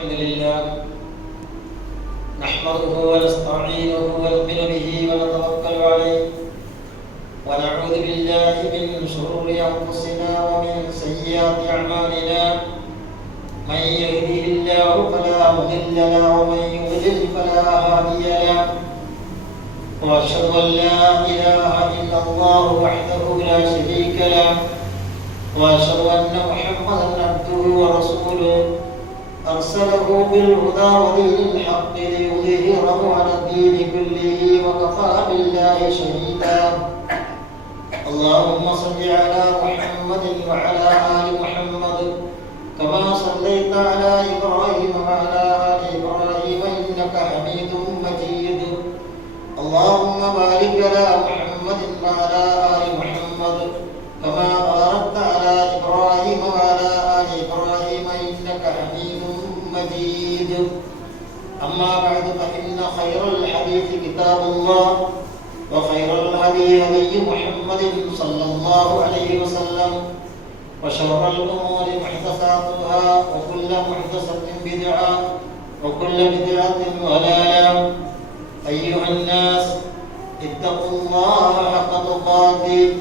الحمد لله نحمده ونستعينه ونؤمن به ونتوكل عليه ونعوذ بالله من شرور أنفسنا ومن سيئات أعمالنا من يهده الله فلا مضل له ومن يضلل فلا هادي له وأشهد أن لا إله إلا الله وحده لا شريك له وأشهد أن محمدا عبده ورسوله أرسله بالهدى ودين الحق ليظهره على الدين كله وكفى بالله شهيدا اللهم صل على محمد وعلى آل محمد كما صليت على إبراهيم وعلى آل إبراهيم إنك حميد مجيد اللهم بارك على محمد وعلى آل محمد كما باركت على إبراهيم وعلى آل إبراهيم إنك حميد مجيد أما بعد فإن خير الحديث كتاب الله وخير الهدي هدي محمد صلى الله عليه وسلم وشر الأمور محدثاتها وكل محدثة بدعة وكل بدعة ضلالة أيها الناس اتقوا الله حق تقاته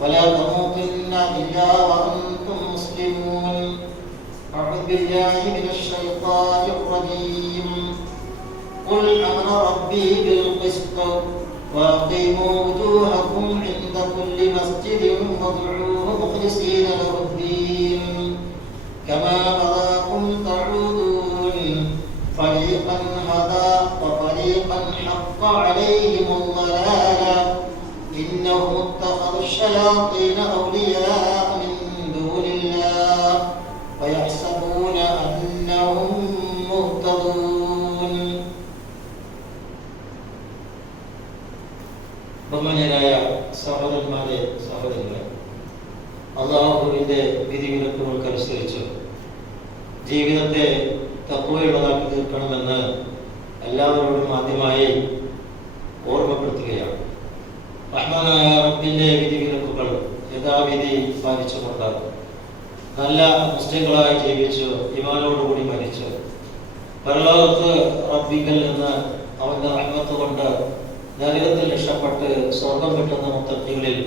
ولا تموتن إلا وأنتم مسلمون أعوذ بالله من الشيطان الرجيم قل أمر ربي بالقسط وأقيموا وجوهكم عند كل مسجد وادعوه مخلصين له الدين كما بداكم تعودون فريقا هدى وفريقا حق عليهم الضلالة إنهم اتخذوا الشياطين أولياء من دون الله ويحسبون أنهم مهتدون. ബഹുമാന്യരായ സഹോദരന്മാരെ സഹോദരങ്ങളെ, അല്ലാഹുവിന്റെ വിധിവിലക്കുകൾക്കനുസരിച്ച് ജീവിതത്തെ തഖ്വയുള്ളതാക്കി തീർക്കണമെന്ന് എല്ലാവരോടും ആദ്യമായി ഓർമ്മപ്പെടുത്തുകയാണ്. റഹ്മാനായ റബ്ബിന്റെ വിധിവിലക്കുകൾ യഥാവിധി പാലിച്ചുകൊണ്ട് നല്ല മുസ്ലിങ്ങളായി ജീവിച്ച് ഈമാനോടുകൂടി മരിച്ച് പരലോകത്ത് റബ്ബിങ്കിൽ നിന്ന് അവന്റെ റഹ്മത്ത് കൊണ്ട് നരകത്തിൽ രക്ഷപ്പെട്ട് സ്വർഗം കിട്ടുന്ന മുത്തഖികളിൽ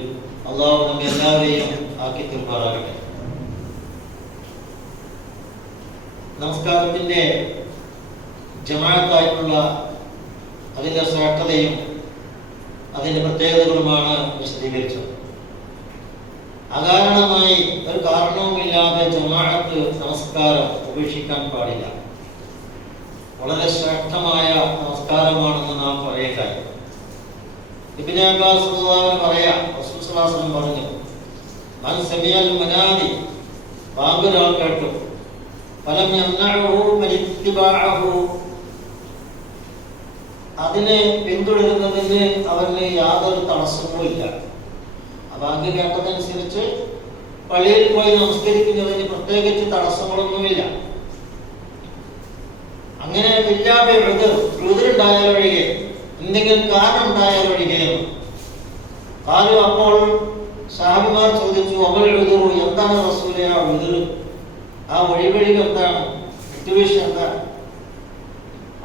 അല്ലാഹു നമ്മെ എല്ലാവരെയും ആക്കി തീർപ്പാറാകട്ടെ. നമസ്കാരത്തിന്റെ ജമാഅത്തായിട്ടുള്ള അതിന്റെ ശ്രേഷ്ഠതയും അതിന്റെ പ്രത്യേകതകളുമാണ് വിശദീകരിച്ചത്. അകാരണമായി ഒരു കാരണവുമില്ലാതെ ജമാഅത്ത് നമസ്കാരം ഉപേക്ഷിക്കാൻ പാടില്ല. വളരെ ശ്രേഷ്ഠമായ നമസ്കാരമാണെന്ന് നാം പറയുകയായി. ഇബ്നു അബ്ബാസ് പറയാ, റസൂൽ സ്വല്ലല്ലാഹു അലൈഹി വസല്ലം പറഞ്ഞു, മൻ സമിഅൽ മുനാദി, ബാങ്കൊരാൾ കേട്ടു, ഫലം യംനഉഹു മിൻ ഇത്തിബാഅഹു, അതിനെ പിന്തുടരുന്നതിന് അവന് യാതൊരു തടസ്സവും ഇല്ല. ബാങ്ക് കേട്ടതനുസരിച്ച് പള്ളിയിൽ പോയി നമസ്കരിക്കുന്നതിന് പ്രത്യേകിച്ച് തടസ്സങ്ങളൊന്നുമില്ല. അങ്ങനെ ഇല്ലാതെ ഉണ്ടായാലൊഴികെ, എന്തെങ്കിലും കാരണം ഉണ്ടായാലൊഴികെ കാലു. അപ്പോൾ സഹാബിമാർ ചോദിച്ചു, അവൾ എഴുതൂ, എന്താണ് റസൂലേ ആ എഴുതൂ, ആ വഴിവഴി എന്താണ്, വിട്ടുവീഴ്ച എന്താണ്?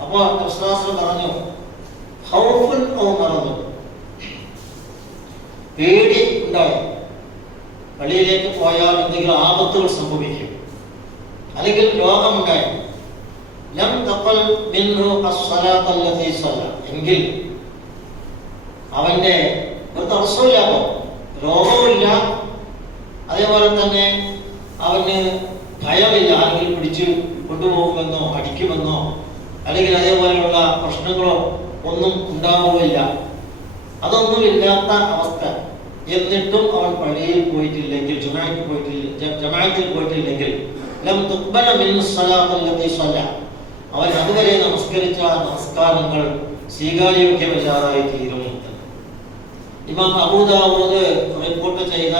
അപ്പോൾ കൃഷ്ണാസ്ത്രം പറഞ്ഞു, ഹൗഫുൻ ഔ മറന്നു, പേടി ഉണ്ടായി. പള്ളിയിലേക്ക് പോയാൽ എന്തെങ്കിലും ആപത്തുകൾ സംഭവിക്കും, അല്ലെങ്കിൽ രോഗമുണ്ടായി. ലം തഖൽ മിൻഹു അസ്സലാത്ത അല്ലതി സല്ല, എങ്കിൽ അവന്റെ ഒരു തടസ്സമില്ല, രോഗമില്ല, അതേപോലെ തന്നെ അവന് ഭയമില്ല, ആരെങ്കിലും പിടിച്ച് കൊണ്ടുപോകുമെന്നോ അടിക്കുമെന്നോ അല്ലെങ്കിൽ അതേപോലെയുള്ള പ്രശ്നങ്ങളോ ഒന്നും ഉണ്ടാവുകയില്ല. അതൊന്നുമില്ലാത്ത അവസ്ഥ. എന്നിട്ടും അവൻ പള്ളിയിൽ പോയിട്ടില്ലെങ്കിൽ, ജമാഅത്തിൽ പോയിട്ടില്ലെങ്കിൽ ലം തുഖ്ബല മിൻ സ്വലാത്തി അല്ലതി സല്ല, അവൻ അതുവരെ നമസ്കരിച്ച നമസ്കാരങ്ങൾ സ്വീകാര്യോഗ്യമല്ലാതായി തീരും. ഇമാം അബൂ ദാവൂദ് റിപ്പോർട്ട് ചെയ്ത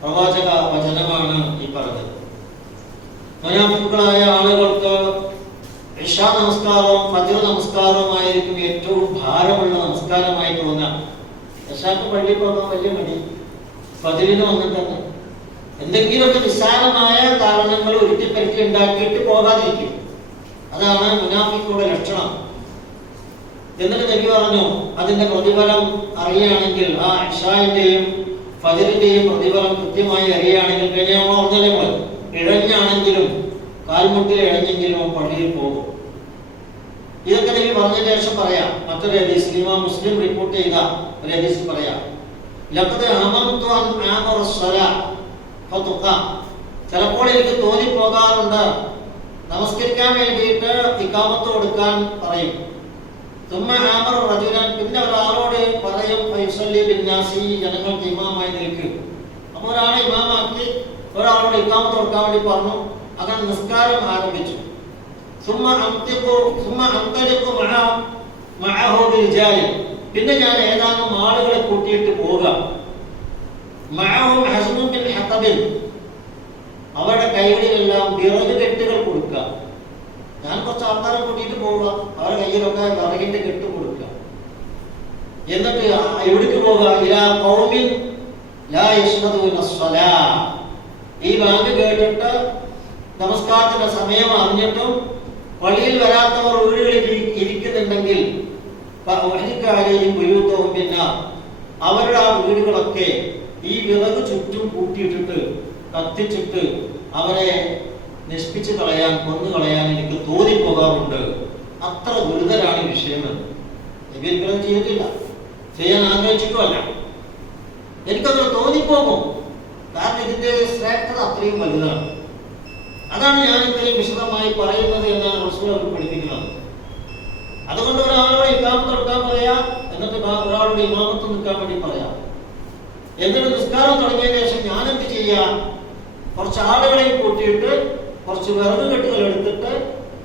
പ്രവാചക വചനമാണ് ഈ പറഞ്ഞത്. മുനാഫിക്കുകളായ ആളുകൾക്ക് ഇശാ നമസ്കാരവും ഫജ്ർ നമസ്കാരവുമായിരിക്കും ഏറ്റവും ഭാരമുള്ള നമസ്കാരമായി തോന്നാം. ഇശാക്ക് പള്ളിയിൽ പോകാൻ വലിയ മടി, ഫജ്റിന് വന്നിട്ടുണ്ട്. എന്തെങ്കിലുമൊക്കെ നിസ്സാരമായ കാരണങ്ങൾ ഒരിക്കൽ ഉണ്ടാക്കിയിട്ട് പോകാതിരിക്കും. അതാണ് മുനാഫിക്കുകളുടെ ലക്ഷണം. എന്നിട്ട് നബി പറഞ്ഞു, അതിന്റെ പ്രതിഫലം അറിയുകയാണെങ്കിൽ, ആ ഇശാഇന്റെയും ഫജ്റിന്റെയും പ്രതിഫലം കൃത്യമായി അറിയുകയാണെങ്കിൽ, കഴിഞ്ഞ പറഞ്ഞ ഇഴഞ്ഞാണെങ്കിലും കാൽമുട്ടിൽ ഇഴഞ്ഞെങ്കിലും പള്ളിയിൽ പോകും. ഇതൊക്കെ നബി പറഞ്ഞ ശേഷം പറയാം. മറ്റൊരു ഹദീസ്, ഇമാം മുസ്ലിം റിപ്പോർട്ട് ചെയ്ത ഒരു ഹദീസ് പറയാം, ലഖദ് അമംതു അൻ ആമറ സ്വലാ ഫതുഖാ, ചിലപ്പോൾ എനിക്ക് തോന്നിപ്പോകാറുണ്ട് നമസ്കരിക്കാൻ വേണ്ടിയിട്ട് ഇഖാമത്ത് കൊടുക്കാൻ പറയും. തുമ്മ ആമറ റജുലൻ, പിന്നെ ഒരാളോട് പറയും ഫയുസല്ലി ബിന്നാസി, ജനങ്ങൾക്ക് ഇമാമായി നിൽക്കും. അപ്പോൾ ഒരാളെ ഇമാമാക്കി ഒരാളോട് ഇഖാമത്ത് കൊടുക്കാൻ വേണ്ടി പറഞ്ഞു. അങ്ങനെ നിസ്കാരം ആരംഭിച്ചു. പിന്നെ ഞാൻ ഏതാനും ആളുകളെ കൂട്ടിയിട്ട് പോവുക. അവരുടെ കൈകളിലെല്ലാം വിറക് കെട്ടുകൾ കൊടുക്കുക. ഞാൻ കുറച്ച് ആൾക്കാരെ കൂട്ടിയിട്ട് പോവുക, അവരുടെ കയ്യിലൊക്കെ വിറകിന്റെ കെട്ട് കൊടുക്കുക. എന്നിട്ട് എവിടേക്ക് പോവുക? ഇലാ ഖൗമിൻ ലാ യശ്ഹദൂന സ്വലാ, ഈ ബാങ്ക് കേട്ടിട്ട് നമസ്കാരത്തിന്റെ സമയം അറിഞ്ഞിട്ടും പള്ളിയിൽ വരാത്തവർ വീടുകളിൽ ഇരിക്കുന്നുണ്ടെങ്കിൽ പിന്നെ അവരുടെ ആ വീടുകളൊക്കെ ഈ വിറക് ചുറ്റും കൂട്ടിയിട്ടിട്ട് കത്തിച്ചിട്ട് അവരെ നശിപ്പിച്ച് കളയാൻ, കൊന്നു കളയാൻ എനിക്ക് തോന്നിപ്പോകാറുണ്ട്. അത്ര ഗുരുതരാണ് ഈ വിഷയമെന്ന്. നബിയൊരിക്കലും ചെയ്തിട്ടില്ല, ചെയ്യാൻ ആഗ്രഹിച്ചിട്ടുമല്ല. എനിക്കത് തോന്നിപ്പോകും. കാരണം ഇതിന്റെ ശ്രേഷ്ഠത അത്രയും വലുതാണ്. അതാണ് ഞാൻ ഇത്രയും വിശദമായി പറയുന്നത് എന്നാണ് റസൂൽ അവർ പഠിപ്പിക്കുന്നത്. അതുകൊണ്ട് ഒരാളോട് ഇഖാമത്ത് എടുക്കാൻ പറയാം, എന്നിട്ട് ഒരാളോട് ഇമാമത്ത് നിൽക്കാൻ വേണ്ടി പറയാം. എന്നിട്ട് നിസ്കാരം തുടങ്ങിയതിനു ശേഷം ഞാൻ എന്ത് ചെയ്യാം? കുറച്ച് ആളുകളെയും കൂട്ടിയിട്ട് കുറച്ച് വിറക് കെട്ടുകൾ എടുത്തിട്ട്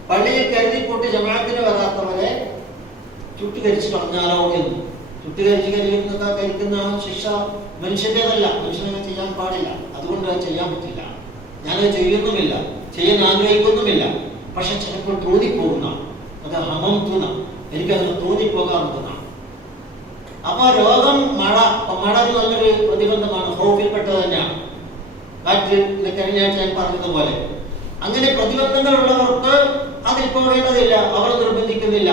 പള്ളിയിൽ കരുതി കൂട്ടി ജമാഅത്തിന് വരാത്തവരെ ചുട്ടുകരിച്ച് കളഞ്ഞാലോ എന്ന്. കരിക്കുന്ന ശിക്ഷ മനുഷ്യൻ്റെതല്ല, മനുഷ്യനെ ചെയ്യാൻ പാടില്ല. അതുകൊണ്ട് അത് ചെയ്യാൻ പറ്റില്ല. ഞാനത് ചെയ്യുന്നുമില്ല, ചെയ്യാൻ ആഗ്രഹിക്കുന്നുമില്ല. പക്ഷെ ചിലപ്പോൾ തോന്നിപ്പോകുന്ന, അത് ഹമംതുന, എനിക്കതിന് തോന്നിപ്പോകാറുണ്ടെന്നാണ്. അപ്പൊ രോഗം, മഴ എന്ന് പറഞ്ഞൊരു പ്രതിബന്ധമാണ്, ഹൗഫിൽപ്പെട്ടത് തന്നെയാണ്. കാറ്റ് കഴിഞ്ഞ ആഴ്ച ഞാൻ പറഞ്ഞതുപോലെ അങ്ങനെ പ്രതിബന്ധങ്ങൾ ഉള്ളവർക്ക് അതിൽ പോകേണ്ടതില്ല, അവർ നിർബന്ധിക്കുന്നില്ല.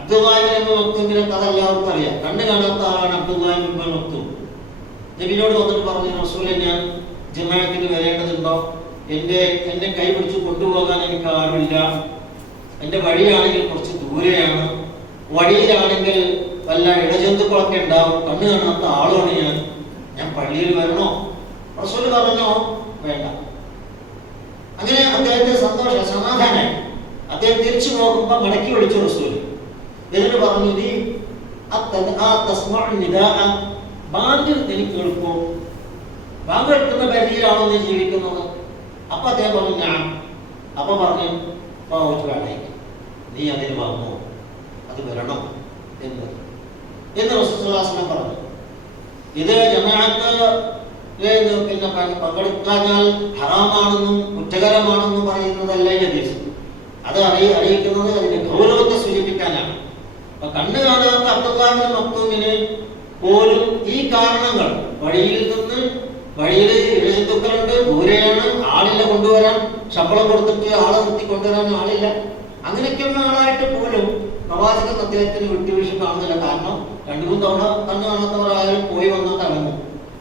അബ്ദുല്ലാഹി ഇബ്നു മക്തൂമിനെ കഥ എല്ലാവർക്കും അറിയാം. കണ്ണ് കാണാത്ത ആളാണ് അബ്ദുല്ലാഹി ഇബ്നു മക്തൂം. നബിയോട് വന്നിട്ട് പറഞ്ഞു, റസൂലേ, ഞാൻ ജമാഅത്തിന് വരേണ്ടതുണ്ടോ? എന്നെ കൈ പിടിച്ച് കൊണ്ടുപോകാൻ എനിക്ക് ആരുമില്ല. എൻ്റെ വഴിയാണെങ്കിൽ കുറച്ച് ദൂരെയാണ്, വഴിയിലാണെങ്കിൽ വല്ല ഇടജന്തുക്കളൊക്കെ ഉണ്ടാവും, കണ്ണ് കാണാത്ത ആളാണ് ഞാൻ പള്ളിയിൽ വരണോ? റസൂൽ പറഞ്ഞോ, വേണ്ട. അങ്ങനെ അദ്ദേഹത്തെ സമാധാനം. അദ്ദേഹം തിരിച്ചു നോക്കുമ്പോ മടക്കി വിളിച്ചു റസൂൽ. എന്നിട്ട് പറഞ്ഞു, നീ ബാങ്ക് എനിക്ക് കേൾക്കോ? ബാങ്ക് എടുക്കുന്ന പരിധിയിലാണോ നീ ജീവിക്കുന്നത്? അപ്പൊ അദ്ദേഹം പറഞ്ഞു, ഞാൻ. അപ്പൊ പറഞ്ഞു, വേണേ നീ അതിന് വന്നോ, അത് വരണം എന്ന് റസൂൽ സ്വല്ലല്ലാഹു അലൈഹി വസല്ലം പറഞ്ഞു. ഇത് ജമാഅത്ത് പിന്നെ പങ്കെടുക്കാഞ്ഞാൽ ഹറാമാണെന്നും കുറ്റകരമാണെന്നും പറയുന്നതല്ല ഈ ഹദീസ്. അത് അറിയിക്കുന്നത് അതിന്റെ ഗൗരവത്തെ സൂചിപ്പിക്കാനാണ്. അപ്പൊ കണ്ണ് കാണാത്ത അബ്ദുല്ലാഹി ഇബ്നു മക്തൂമിന് പോലും ഈ കാരണങ്ങൾ, വഴിയിൽ ഇഴജന്തുക്കളുണ്ട്, ദൂരെയാണ്, ആളില്ല കൊണ്ടുവരാൻ, ശമ്പളം കൊടുത്തിട്ട് ആളെ നിർത്തി കൊണ്ടുവരാൻ ആളില്ല, അങ്ങനെയൊക്കെയുള്ള ആളായിട്ട് പോലും പ്രവാചകൻ അദ്ദേഹത്തിന് വിട്ടുവീഴ്ച കാണുന്നില്ല. കാരണം 2-3 തവണ കണ്ണ് കാണാത്തവരായാലും പോയി വന്നിട്ട് ഇറങ്ങും.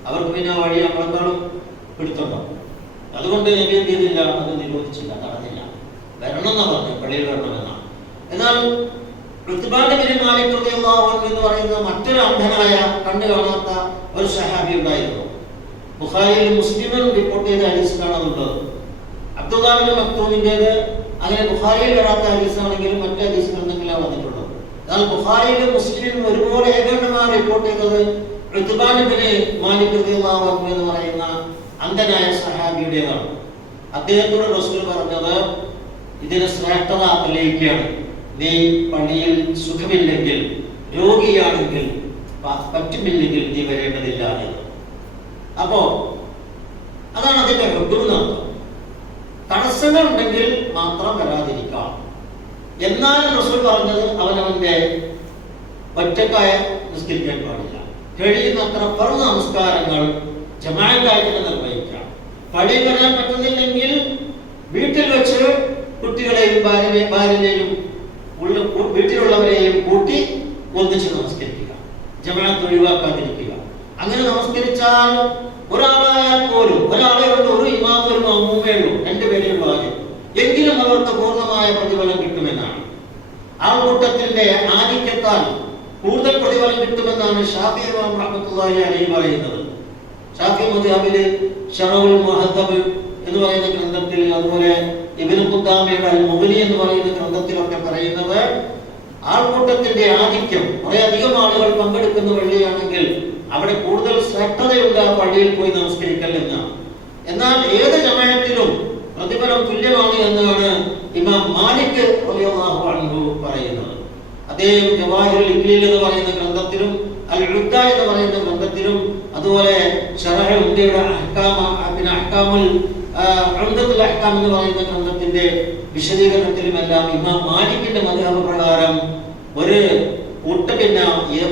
അവർക്ക് പിന്നെ ആ വഴി നമ്മളെക്കാളും പിടുത്തുണ്ടാവും. അതുകൊണ്ട് നബി എന്ത് ചെയ്തില്ല? അത് നിരോധിച്ചില്ല, തടഞ്ഞില്ല. വരണം എന്നാ പറഞ്ഞു, പള്ളിയിൽ വരണമെന്നാണ്. എന്നാൽ ഉത്ബാൻ ബിൻ മാലിക് റളിയല്ലാഹു അൻഹു എന്ന് പറയുന്ന മറ്റൊരു അന്ധനായ, കണ്ണ് കാണാത്ത ഒരു സഹാബി ഉണ്ടായിരുന്നു. ബുഖാരിയിലും മുസ്ലിമിലും റിപ്പോർട്ട് ചെയ്ത ഹദീസിലാണ് അതുള്ളത്. അബ്ദുല്ലാഹി ഇബ്നു മക്തൂമിൻ്റെത് അങ്ങനെ ബുഖാരിയിൽ വരാത്ത ഹദീസാണെങ്കിലും മറ്റു ഹദീസുകളിലെല്ലാം വന്നിട്ടുള്ളത്. എന്നാൽ ബുഖാരിയിലും മുസ്ലിമിലും ഒരുപോലെ ഏകണ്ഠമായി റിപ്പോർട്ട് ചെയ്തത് ഉത്ബാൻ ബിൻ മാലിക് റളിയല്ലാഹു അൻഹു എന്ന് പറയുന്ന അന്ധനായ സഹാബിയുടേതാണ്. അദ്ദേഹത്തോട് റസൂൽ പറഞ്ഞത്, ഇതിന് ശ്രേഷ്ഠത തെളിയിക്കുകയാണ്. നീ പള്ളിയിൽ സുഖമില്ലെങ്കിൽ, രോഗിയാണെങ്കിൽ, പറ്റുമില്ലെങ്കിൽ നീ വരേണ്ടതില്ല എന്ന്. അപ്പോ അതാണ് അതിന്റെ ഹുക്മ്. തടസ്സങ്ങൾ ഉണ്ടെങ്കിൽ മാത്രം വരാതിരിക്കാം. എന്നാലും റസൂൽ പറഞ്ഞത് അവനവന്റെ ഒറ്റക്കായ നിസ്കരിക്കാൻ പാടില്ല. കഴിയുന്നത്ര ഫർദ് നമസ്കാരങ്ങൾ ജമാഅത്തായി തന്നെ നിർവഹിക്കാം. പള്ളിയിൽ വരാൻ പറ്റുന്നില്ലെങ്കിൽ വീട്ടിൽ വെച്ച് കുട്ടികളെയും ഭാര്യനെയും വീട്ടിലുള്ളവരെയും കൂട്ടി ഒന്നിച്ച് നമസ്കരിക്കുക, ജമാഅത്ത് ഒഴിവാക്കാതിരിക്കുക. അങ്ങനെ നമസ്കരിച്ചാൽ ഒരാളായാൽ പോലും, ഒരാളെ ഉള്ളൂ, ഒരു ഇമാമോ ഒരു മഅ്മൂമേ ഉള്ളൂ, രണ്ടുപേരെയുള്ള ആദ്യം, എങ്കിലും അവർക്ക് പൂർണ്ണമായ പ്രതിഫലം കിട്ടുമെന്നാണ്. ആൾക്കൂട്ടത്തിന്റെ ആധിക്യത്താൽ കൂടുതൽ പ്രതിഫലം കിട്ടുമെന്നാണ് ഷാഫിഈ ഇമാം റഹ്മത്തുള്ളാഹി അലൈഹി പറയുന്നത്. ഷാഫിഈ മദ്ഹബിലെ ശറഹുൽ മുഹദ്ദബ് എന്ന് പറയുന്ന ഗ്രന്ഥത്തിൽ, അതുപോലെ ഇബ്നു ഖുദ്ദാമയുടെ അൽ മുഗ്നി എന്ന് പറയുന്ന ഗ്രന്ഥത്തിലൊക്കെ പറയുന്നത് ആൾക്കൂട്ടത്തിന്റെ ആധിക്യം, കുറെ അധികം ആളുകൾ പങ്കെടുക്കുന്ന പള്ളിയാണെങ്കിൽ അവിടെ കൂടുതൽ ശ്രദ്ധതയുള്ള പള്ളിയിൽ പോയി നമസ്കരിക്കൽ എന്നാണ്. എന്നാൽ ഏത് ജമാഅത്തിലും പ്രതിഫലം തുല്യമാണ് എന്നാണ് ഇമാം മാലിക് റളിയല്ലാഹു അൻഹു പറയുന്നത്. അദ്ദേഹം ജവാഹിറുൽ ഇഖ്ലീൽ എന്ന് പറയുന്ന ഗ്രന്ഥത്തിലും അൽ ഉദ്ദ എന്ന് പറയുന്ന ഗ്രന്ഥത്തിലും, അതുപോലെ ശറഹ് ഉദ്ദയുടെ അഹ്കാമുൽ ഉംദത്തുൽ അഹ്കാം എന്ന് പറയുന്ന ഗ്രന്ഥത്തിന്റെ വിശദീകരണത്തിലുമെല്ലാം ഇമാം മാലിക്കിന്റെ മദ്ഹബ് പ്രകാരം ഒരു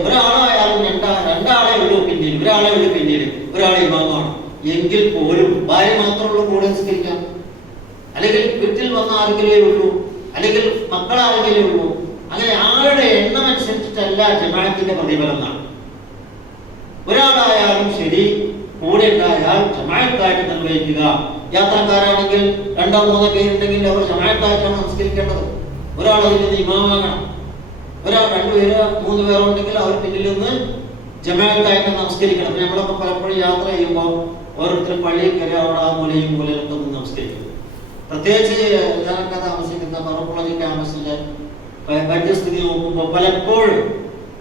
ഒരാളായാലും രണ്ടാളെ ഉള്ളൂ പിന്നീട്, ഒരാളെ ഉള്ളൂ പിന്നീട്, ഒരാളെ ഇമാമാണ് എങ്കിൽ പോലും ഭാര്യ മാത്രമുള്ള കൂടെ നിസ്കരിക്കാം, അല്ലെങ്കിൽ വീട്ടിൽ വന്ന ആരെങ്കിലും ഉള്ളൂ, അല്ലെങ്കിൽ മക്കൾ ആരെങ്കിലും ഉള്ളൂ. അങ്ങനെ ആളുടെ എണ്ണം അനുസരിച്ചിട്ടല്ല ജമാഅത്തിന്റെ പ്രതിഫലം എന്നാണ്. ഒരാളായാലും ശരി, കൂടെ ഉണ്ടായാൽ ജമാഅത്തായിട്ട് നിർവഹിക്കുക. യാത്രക്കാരാണെങ്കിൽ 2-3 പേരുണ്ടെങ്കിൽ അവർ ജമാഅത്തായിട്ടാണ് നമസ്കരിക്കേണ്ടത്. ഒരാൾ അതിൽ നിന്ന് ഇമാമാകണം. ഒരാൾ 2 പേര് 3 പേരുണ്ടെങ്കിൽ അവർ പിന്നിൽ നിന്ന് ജമാഅത്തായിട്ട് നമസ്കരിക്കണം. നമ്മളൊക്കെ പലപ്പോഴും യാത്ര ചെയ്യുമ്പോൾ ഓരോരുത്തർ പള്ളിയിൽ കയറി അവിടെ ആ മൂലയും മൂലയിലൊക്കെ ഒന്ന് നമസ്കരിക്കും. പ്രത്യേകിച്ച് ഞാനൊക്കെ താമസിക്കുന്ന മറുകുളഞ്ഞി ക്യാമ്പസിലെ പരിസ്ഥിതി നോക്കുമ്പോൾ പലപ്പോഴും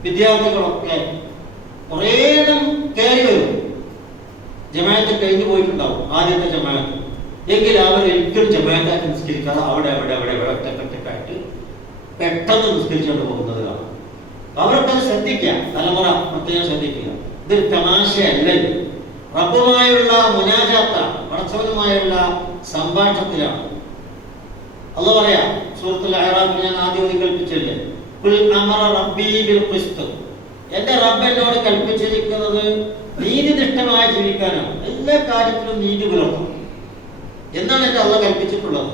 വിദ്യാർത്ഥികളൊക്കെ കുറേ കയറി വരും. ജമാഅത്ത് കഴിഞ്ഞു പോയിട്ടുണ്ടാവും ആദ്യത്തെ ജമാഅത്ത്, എങ്കിൽ അവർ ഒരിക്കലും ജമാഅത്തായിട്ട് നിസ്കരിക്കാതെ അവിടെ ഒറ്റക്കായിട്ട് പെട്ടെന്ന് നിസ്കരിച്ചുകൊണ്ട് പോകുന്നത് കാണാം. അവർക്കത് ശ്രദ്ധിക്കാം, തലമുറ പ്രത്യേകം ശ്രദ്ധിക്കുക. ഇതൊരു തമാശയല്ലല്ലോ, റബ്ബുമായുള്ള മുനാജാത്താണ്, പടച്ചവനുമായുള്ള സംഭാഷണത്തിലാണ്. അല്ലാഹു പറയാ സൂറത്തുൽ അഅറാഫിൽ ഞാൻ ആദ്യം കൽപ്പിച്ചില്ലേ, ഖുൽ അമറ റബ്ബി ബിൽ ഖിസ്ത്, എന്റെ റബ്ബ് എന്നോട് കൽപ്പിച്ചിരിക്കുന്നത് നീതിനിഷ്ഠമായി ജീവിക്കാനാണ്. എല്ലാ കാര്യത്തിലും നീതി പുലർത്തണം എന്നാണ് എന്റെ അല്ലാഹു കൽപ്പിച്ചിട്ടുള്ളത്.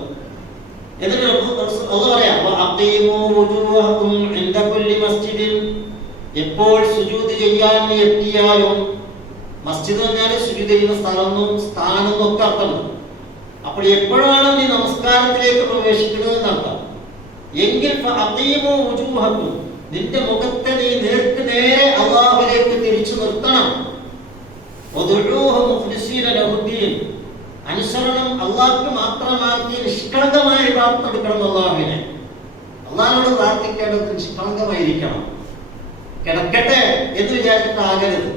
എന്നിട്ട് അല്ലാഹു പറയാ വഅഖീമൂ വുജൂഹകും ഇൻദ കുല്ലി മസ്ജിദിൻ, എപ്പോൾ സുജൂദ് ചെയ്യാൻ എത്തിയാലും, മസ്ജിദ് പറഞ്ഞാൽ സുജൂദ് ചെയ്യുന്ന സ്ഥാനം ഒക്കെ അർത്ഥമുണ്ട്. അപ്പോൾ എപ്പോഴാണ് നീ നമസ്കാരത്തിലേക്ക് പ്രവേശിക്കുന്നത് എന്നർത്ഥം. എങ്കിൽ ഫഅഖീമൂ വുജൂഹകും, നിന്റെ മുഖത്തെ നീ നേരെ അല്ലാഹുവിലേക്ക് തിരിച്ചു നിർത്തണം. വദുഊഹു മുഖ്ലിസീന ലഹുദ്ദീൻ, അനുസരണം അല്ലാഹുവിന് മാത്രമാക്കി നിഷ്കളങ്കമായി പ്രാർത്ഥിക്കണം. അല്ലാഹുവിനെ, അല്ലാഹുവോട് പ്രാർത്ഥിക്കേണ്ടത് നിഷ്കളങ്കമായിരിക്കണം. കിടക്കട്ടെ എന്ന് വിചാരിച്ചിട്ടാകരുത്,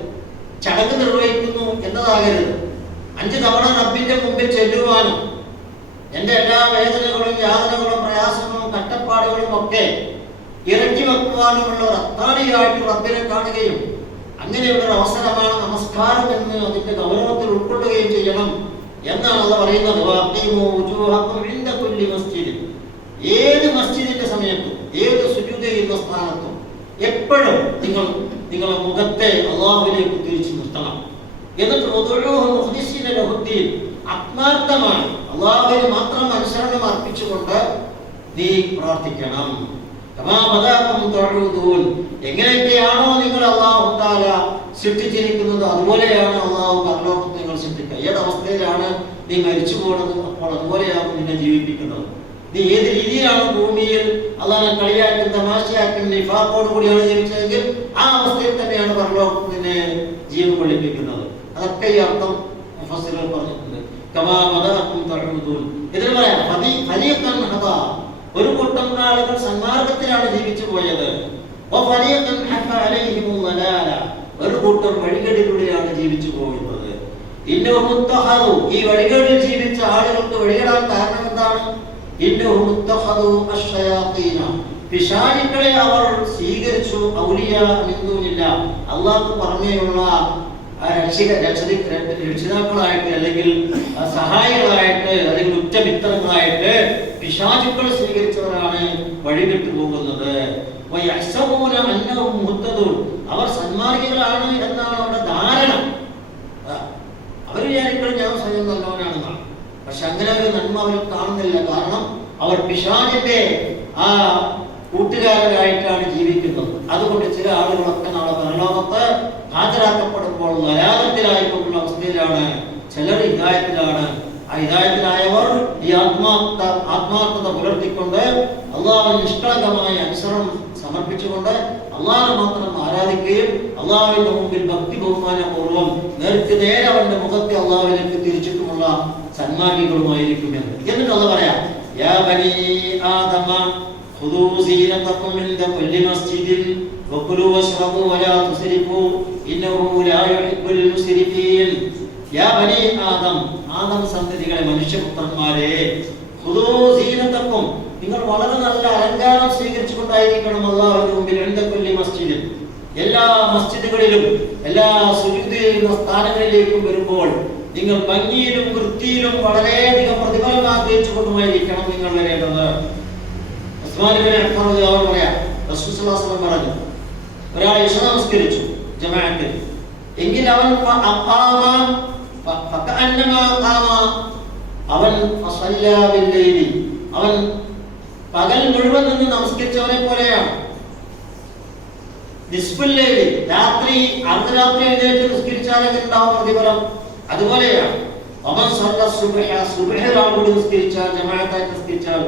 ചടങ്ങ് നിർവഹിക്കുന്നു എന്നതാകരുത്. 5 തവണ റബ്ബിന്റെ മുമ്പിൽ ചെല്ലുവാനും എന്റെ എല്ലാ വേദനകളും യാതനകളും പ്രയാസങ്ങളും കഷ്ടപ്പാടുകളും ഒക്കെ ഇറക്കി വെക്കുവാനുമുള്ള ഒരു അത്താണിയായിട്ട് റബ്ബിനെ കാണുകയും അങ്ങനെയുള്ള ഒരു അവസരമാണ് നമസ്കാരം എന്ന് അതിന്റെ ഗൗരവത്തിൽ ഉൾക്കൊള്ളുകയും ചെയ്യണം എന്നാണ് അത് പറയുന്നത്. ഏത് മസ്ജിദിന്റെ സമയത്തും, ഏത് സുജൂദ് ചെയ്യുന്ന സ്ഥാനത്തും എപ്പോഴും നിങ്ങളുടെ മുഖത്തെ അല്ലാഹുവിലേക്ക് തിരിച്ചു നിർത്തണം. എന്നിട്ട് ആത്മാർത്ഥമായി അല്ലാഹുവിന് മാത്രം അനുസരണം അർപ്പിച്ചുകൊണ്ട് നീ പ്രാർത്ഥിക്കണം. എങ്ങനെയൊക്കെയാണോ നിങ്ങൾ അല്ലാഹു തആല സൃഷ്ടിച്ചിരിക്കുന്നത് അതുപോലെയാണ് അല്ലാഹു പരലോകത്ത് നിങ്ങൾ സൃഷ്ടിക്കുക. ഏത് അവസ്ഥയിലാണ് നീ മരിച്ചു പോകുന്നത് അപ്പോൾ അതുപോലെയാണ് നിന്നെ ജീവിപ്പിക്കുന്നത്. നീ ഏത് രീതിയിലാണ് ഭൂമിയിൽ അല്ലാഹുവിനെ കളിയാക്കും തമാശയാക്കും നിഫാഖോട് കൂടിയാണ് ജീവിച്ചതെങ്കിൽ ആ അവസ്ഥയിൽ തന്നെയാണ് പരലോകത്ത് നിന്നെ ജീവൻ കൊള്ളിപ്പിക്കുന്നത്. അതൊക്കെ ഈ അർത്ഥം മുഫസ്സിറുകൾ പറഞ്ഞിട്ടുണ്ട്. കമാ ബദഅകും തഅൂദൂൻ. ഇതിൽ പറയാം ഫരീഖൻ ഹദാ, ഒരു കൂട്ടം ആളുകൾ സന്മാർഗത്തിലാണ് ജീവിച്ചു പോയത്. വഫരീഖൻ ഹഖ അലൈഹിമുൽ ദലാല, ഒരു കൂട്ടർ വഴികേടിലൂടെയാണ് ജീവിച്ചു പോകുന്നത്. ഇന്നഹു മുത്തഖദു, ഈ വഴികേടിൽ ജീവിച്ച ആളുകൾക്ക് വഴികേടാൻ കാരണം എന്താണ്? ഇന്നഹു മുത്തഖദു അശ്ശയാതീന, പിശാചുക്കളെ അവർ സ്വീകരിച്ചു. ഔലിയാ മിൻ ദൂനില്ലാ, അല്ലാഹു പുറമേയുള്ള രക്ഷിതാക്കളായിട്ട് അല്ലെങ്കിൽ സഹായികളായിട്ട് അല്ലെങ്കിൽ ഉറ്റമിത്രങ്ങളായിട്ട് പിശാചുക്കളെ സ്വീകരിച്ചവരാണ് വഴികെട്ടു പോകുന്നത്. അവർ സന്മാർഗികളാണ് എന്നാണ് അവരുടെ ധാരണ. അവർ വിചാരിക്കണം ഞാൻ സ്വയം നല്ലവനാണെന്നാണ്. പക്ഷെ അങ്ങനെ ഒരു നന്മ അവർ കാണുന്നില്ല. കാരണം അവർ പിശാചിന്റെ ആ കൂട്ടുകാരായിട്ടാണ് ജീവിക്കുന്നത്. അതുകൊണ്ട് ചില ആളുകളൊക്കെ നാളെ പരലോകത്ത് ഹാജരാക്കപ്പെടുമ്പോൾ നരാഗത്തിലായിക്കൊണ്ടുള്ള അവസ്ഥയിലാണ്, ചിലർ ഹിദായത്തിലാണ്. ആ ഹിദായത്തിലായവർ ഈ ആത്മാർത്ഥത പുലർത്തിക്കൊണ്ട് അള്ളാഹുവിന് നിഷ്കളങ്കമായ അനുസരണം സമർപ്പിച്ചുകൊണ്ട് അള്ളാഹുവിനെ മാത്രം ആരാധിക്കുകയും അള്ളാഹുവിന്റെ മുമ്പിൽ ഭക്തി ബഹുമാനപൂർവ്വം നേരെ അവന്റെ മുഖത്തെ അള്ളാഹുവിലേക്ക് തിരിച്ചിട്ടുമുള്ള സന്മാർഗികളുമായിരിക്കും എന്നിട്ട് അത് പറയാം, യാ ബനീ ആദമ ഖുദൂ സീനതകും ഇൻദ കുല്ലി മസ്ജിദിൻ വകുലൂ വശ്റബൂ വലാ തുസ്രിഫൂ ഇന്നഹു ലാ യുഹിബ്ബുൽ മുസ്രിഫീൻ. യാ ബനീ ആദം, ആദം സന്തതികളെ, മനുഷ്യപുത്രന്മാരെ, ഖുദൂ സീനതകും, നിങ്ങൾ വളരെ നല്ല അലങ്കാരം സ്വീകരിച്ചുകൊണ്ടായിരിക്കണം അല്ലാഹുവിന്റെ മുമ്പിൽ ഇൻദ കുല്ലി മസ്ജിദിൻ, എല്ലാ മസ്ജിദുകളിലും എല്ലാ സുജൂദ് ചെയ്യുന്ന സ്ഥാനങ്ങളിലേക്കും വരുമ്പോൾ നിങ്ങൾ ഭംഗിയിലും വൃത്തിയിലും വളരെയധികം പ്രതിഫലം ആഗ്രഹിച്ചുകൊണ്ടുമായിരിക്കണം നിങ്ങൾ വരേണ്ടത്. പറഞ്ഞു, ഒരാൾ ഇശ നമസ്കരിച്ചു ജമാഅത്തിൽ, എങ്കിൽ അവൻ അവൻ പകൽ മുഴുവൻ നിന്ന് നമസ്കരിച്ചവനെ പോലെയാണ്. രാത്രി അർദ്ധരാത്രി എഴുന്നേറ്റ് നിസ്കരിച്ചാലെങ്കിൽ ഉണ്ടാവും പ്രതിഫലം, അതുപോലെയാണ്. കൂടി നിസ്കരിച്ചാൽ, ജമാഅത്തായി നിസ്കരിച്ചാൽ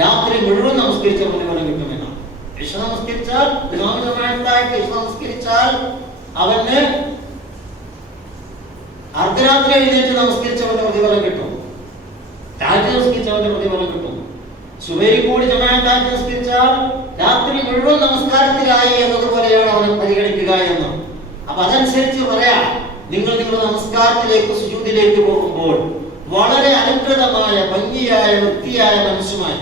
രാത്രി മുഴുവൻ നമസ്കരിച്ച പ്രതിഫലം കിട്ടുമെന്നാണ്. ഇശ നമസ്കരിച്ചാൽ, ജമാഅത്തായിട്ട് ഇശ നമസ്കരിച്ചാൽ അവന് അർദ്ധരാത്രി എഴുന്നേറ്റ് നമസ്കരിച്ചവന്റെ പ്രതിഫലം കിട്ടും, രാത്രി നമസ്കരിച്ചവന്റെ പ്രതിഫലം കിട്ടും. സുബഹി കൂടി ജമാഅത്തായിട്ട് നമസ്കരിച്ചാൽ രാത്രി മുഴുവൻ നമസ്കാരത്തിലായി എന്നതുപോലെയാണ് അവനെ പരിഗണിക്കുക എന്ന്. അപ്പൊ അതനുസരിച്ച് പറയാം, നിങ്ങൾ നിങ്ങളുടെ നമസ്കാരത്തിലേക്ക് സുജൂദിലേക്ക് പോകുമ്പോൾ വളരെ അലങ്കൃതമായ ഭംഗിയായ വൃത്തിയായ മനസ്സുമായി,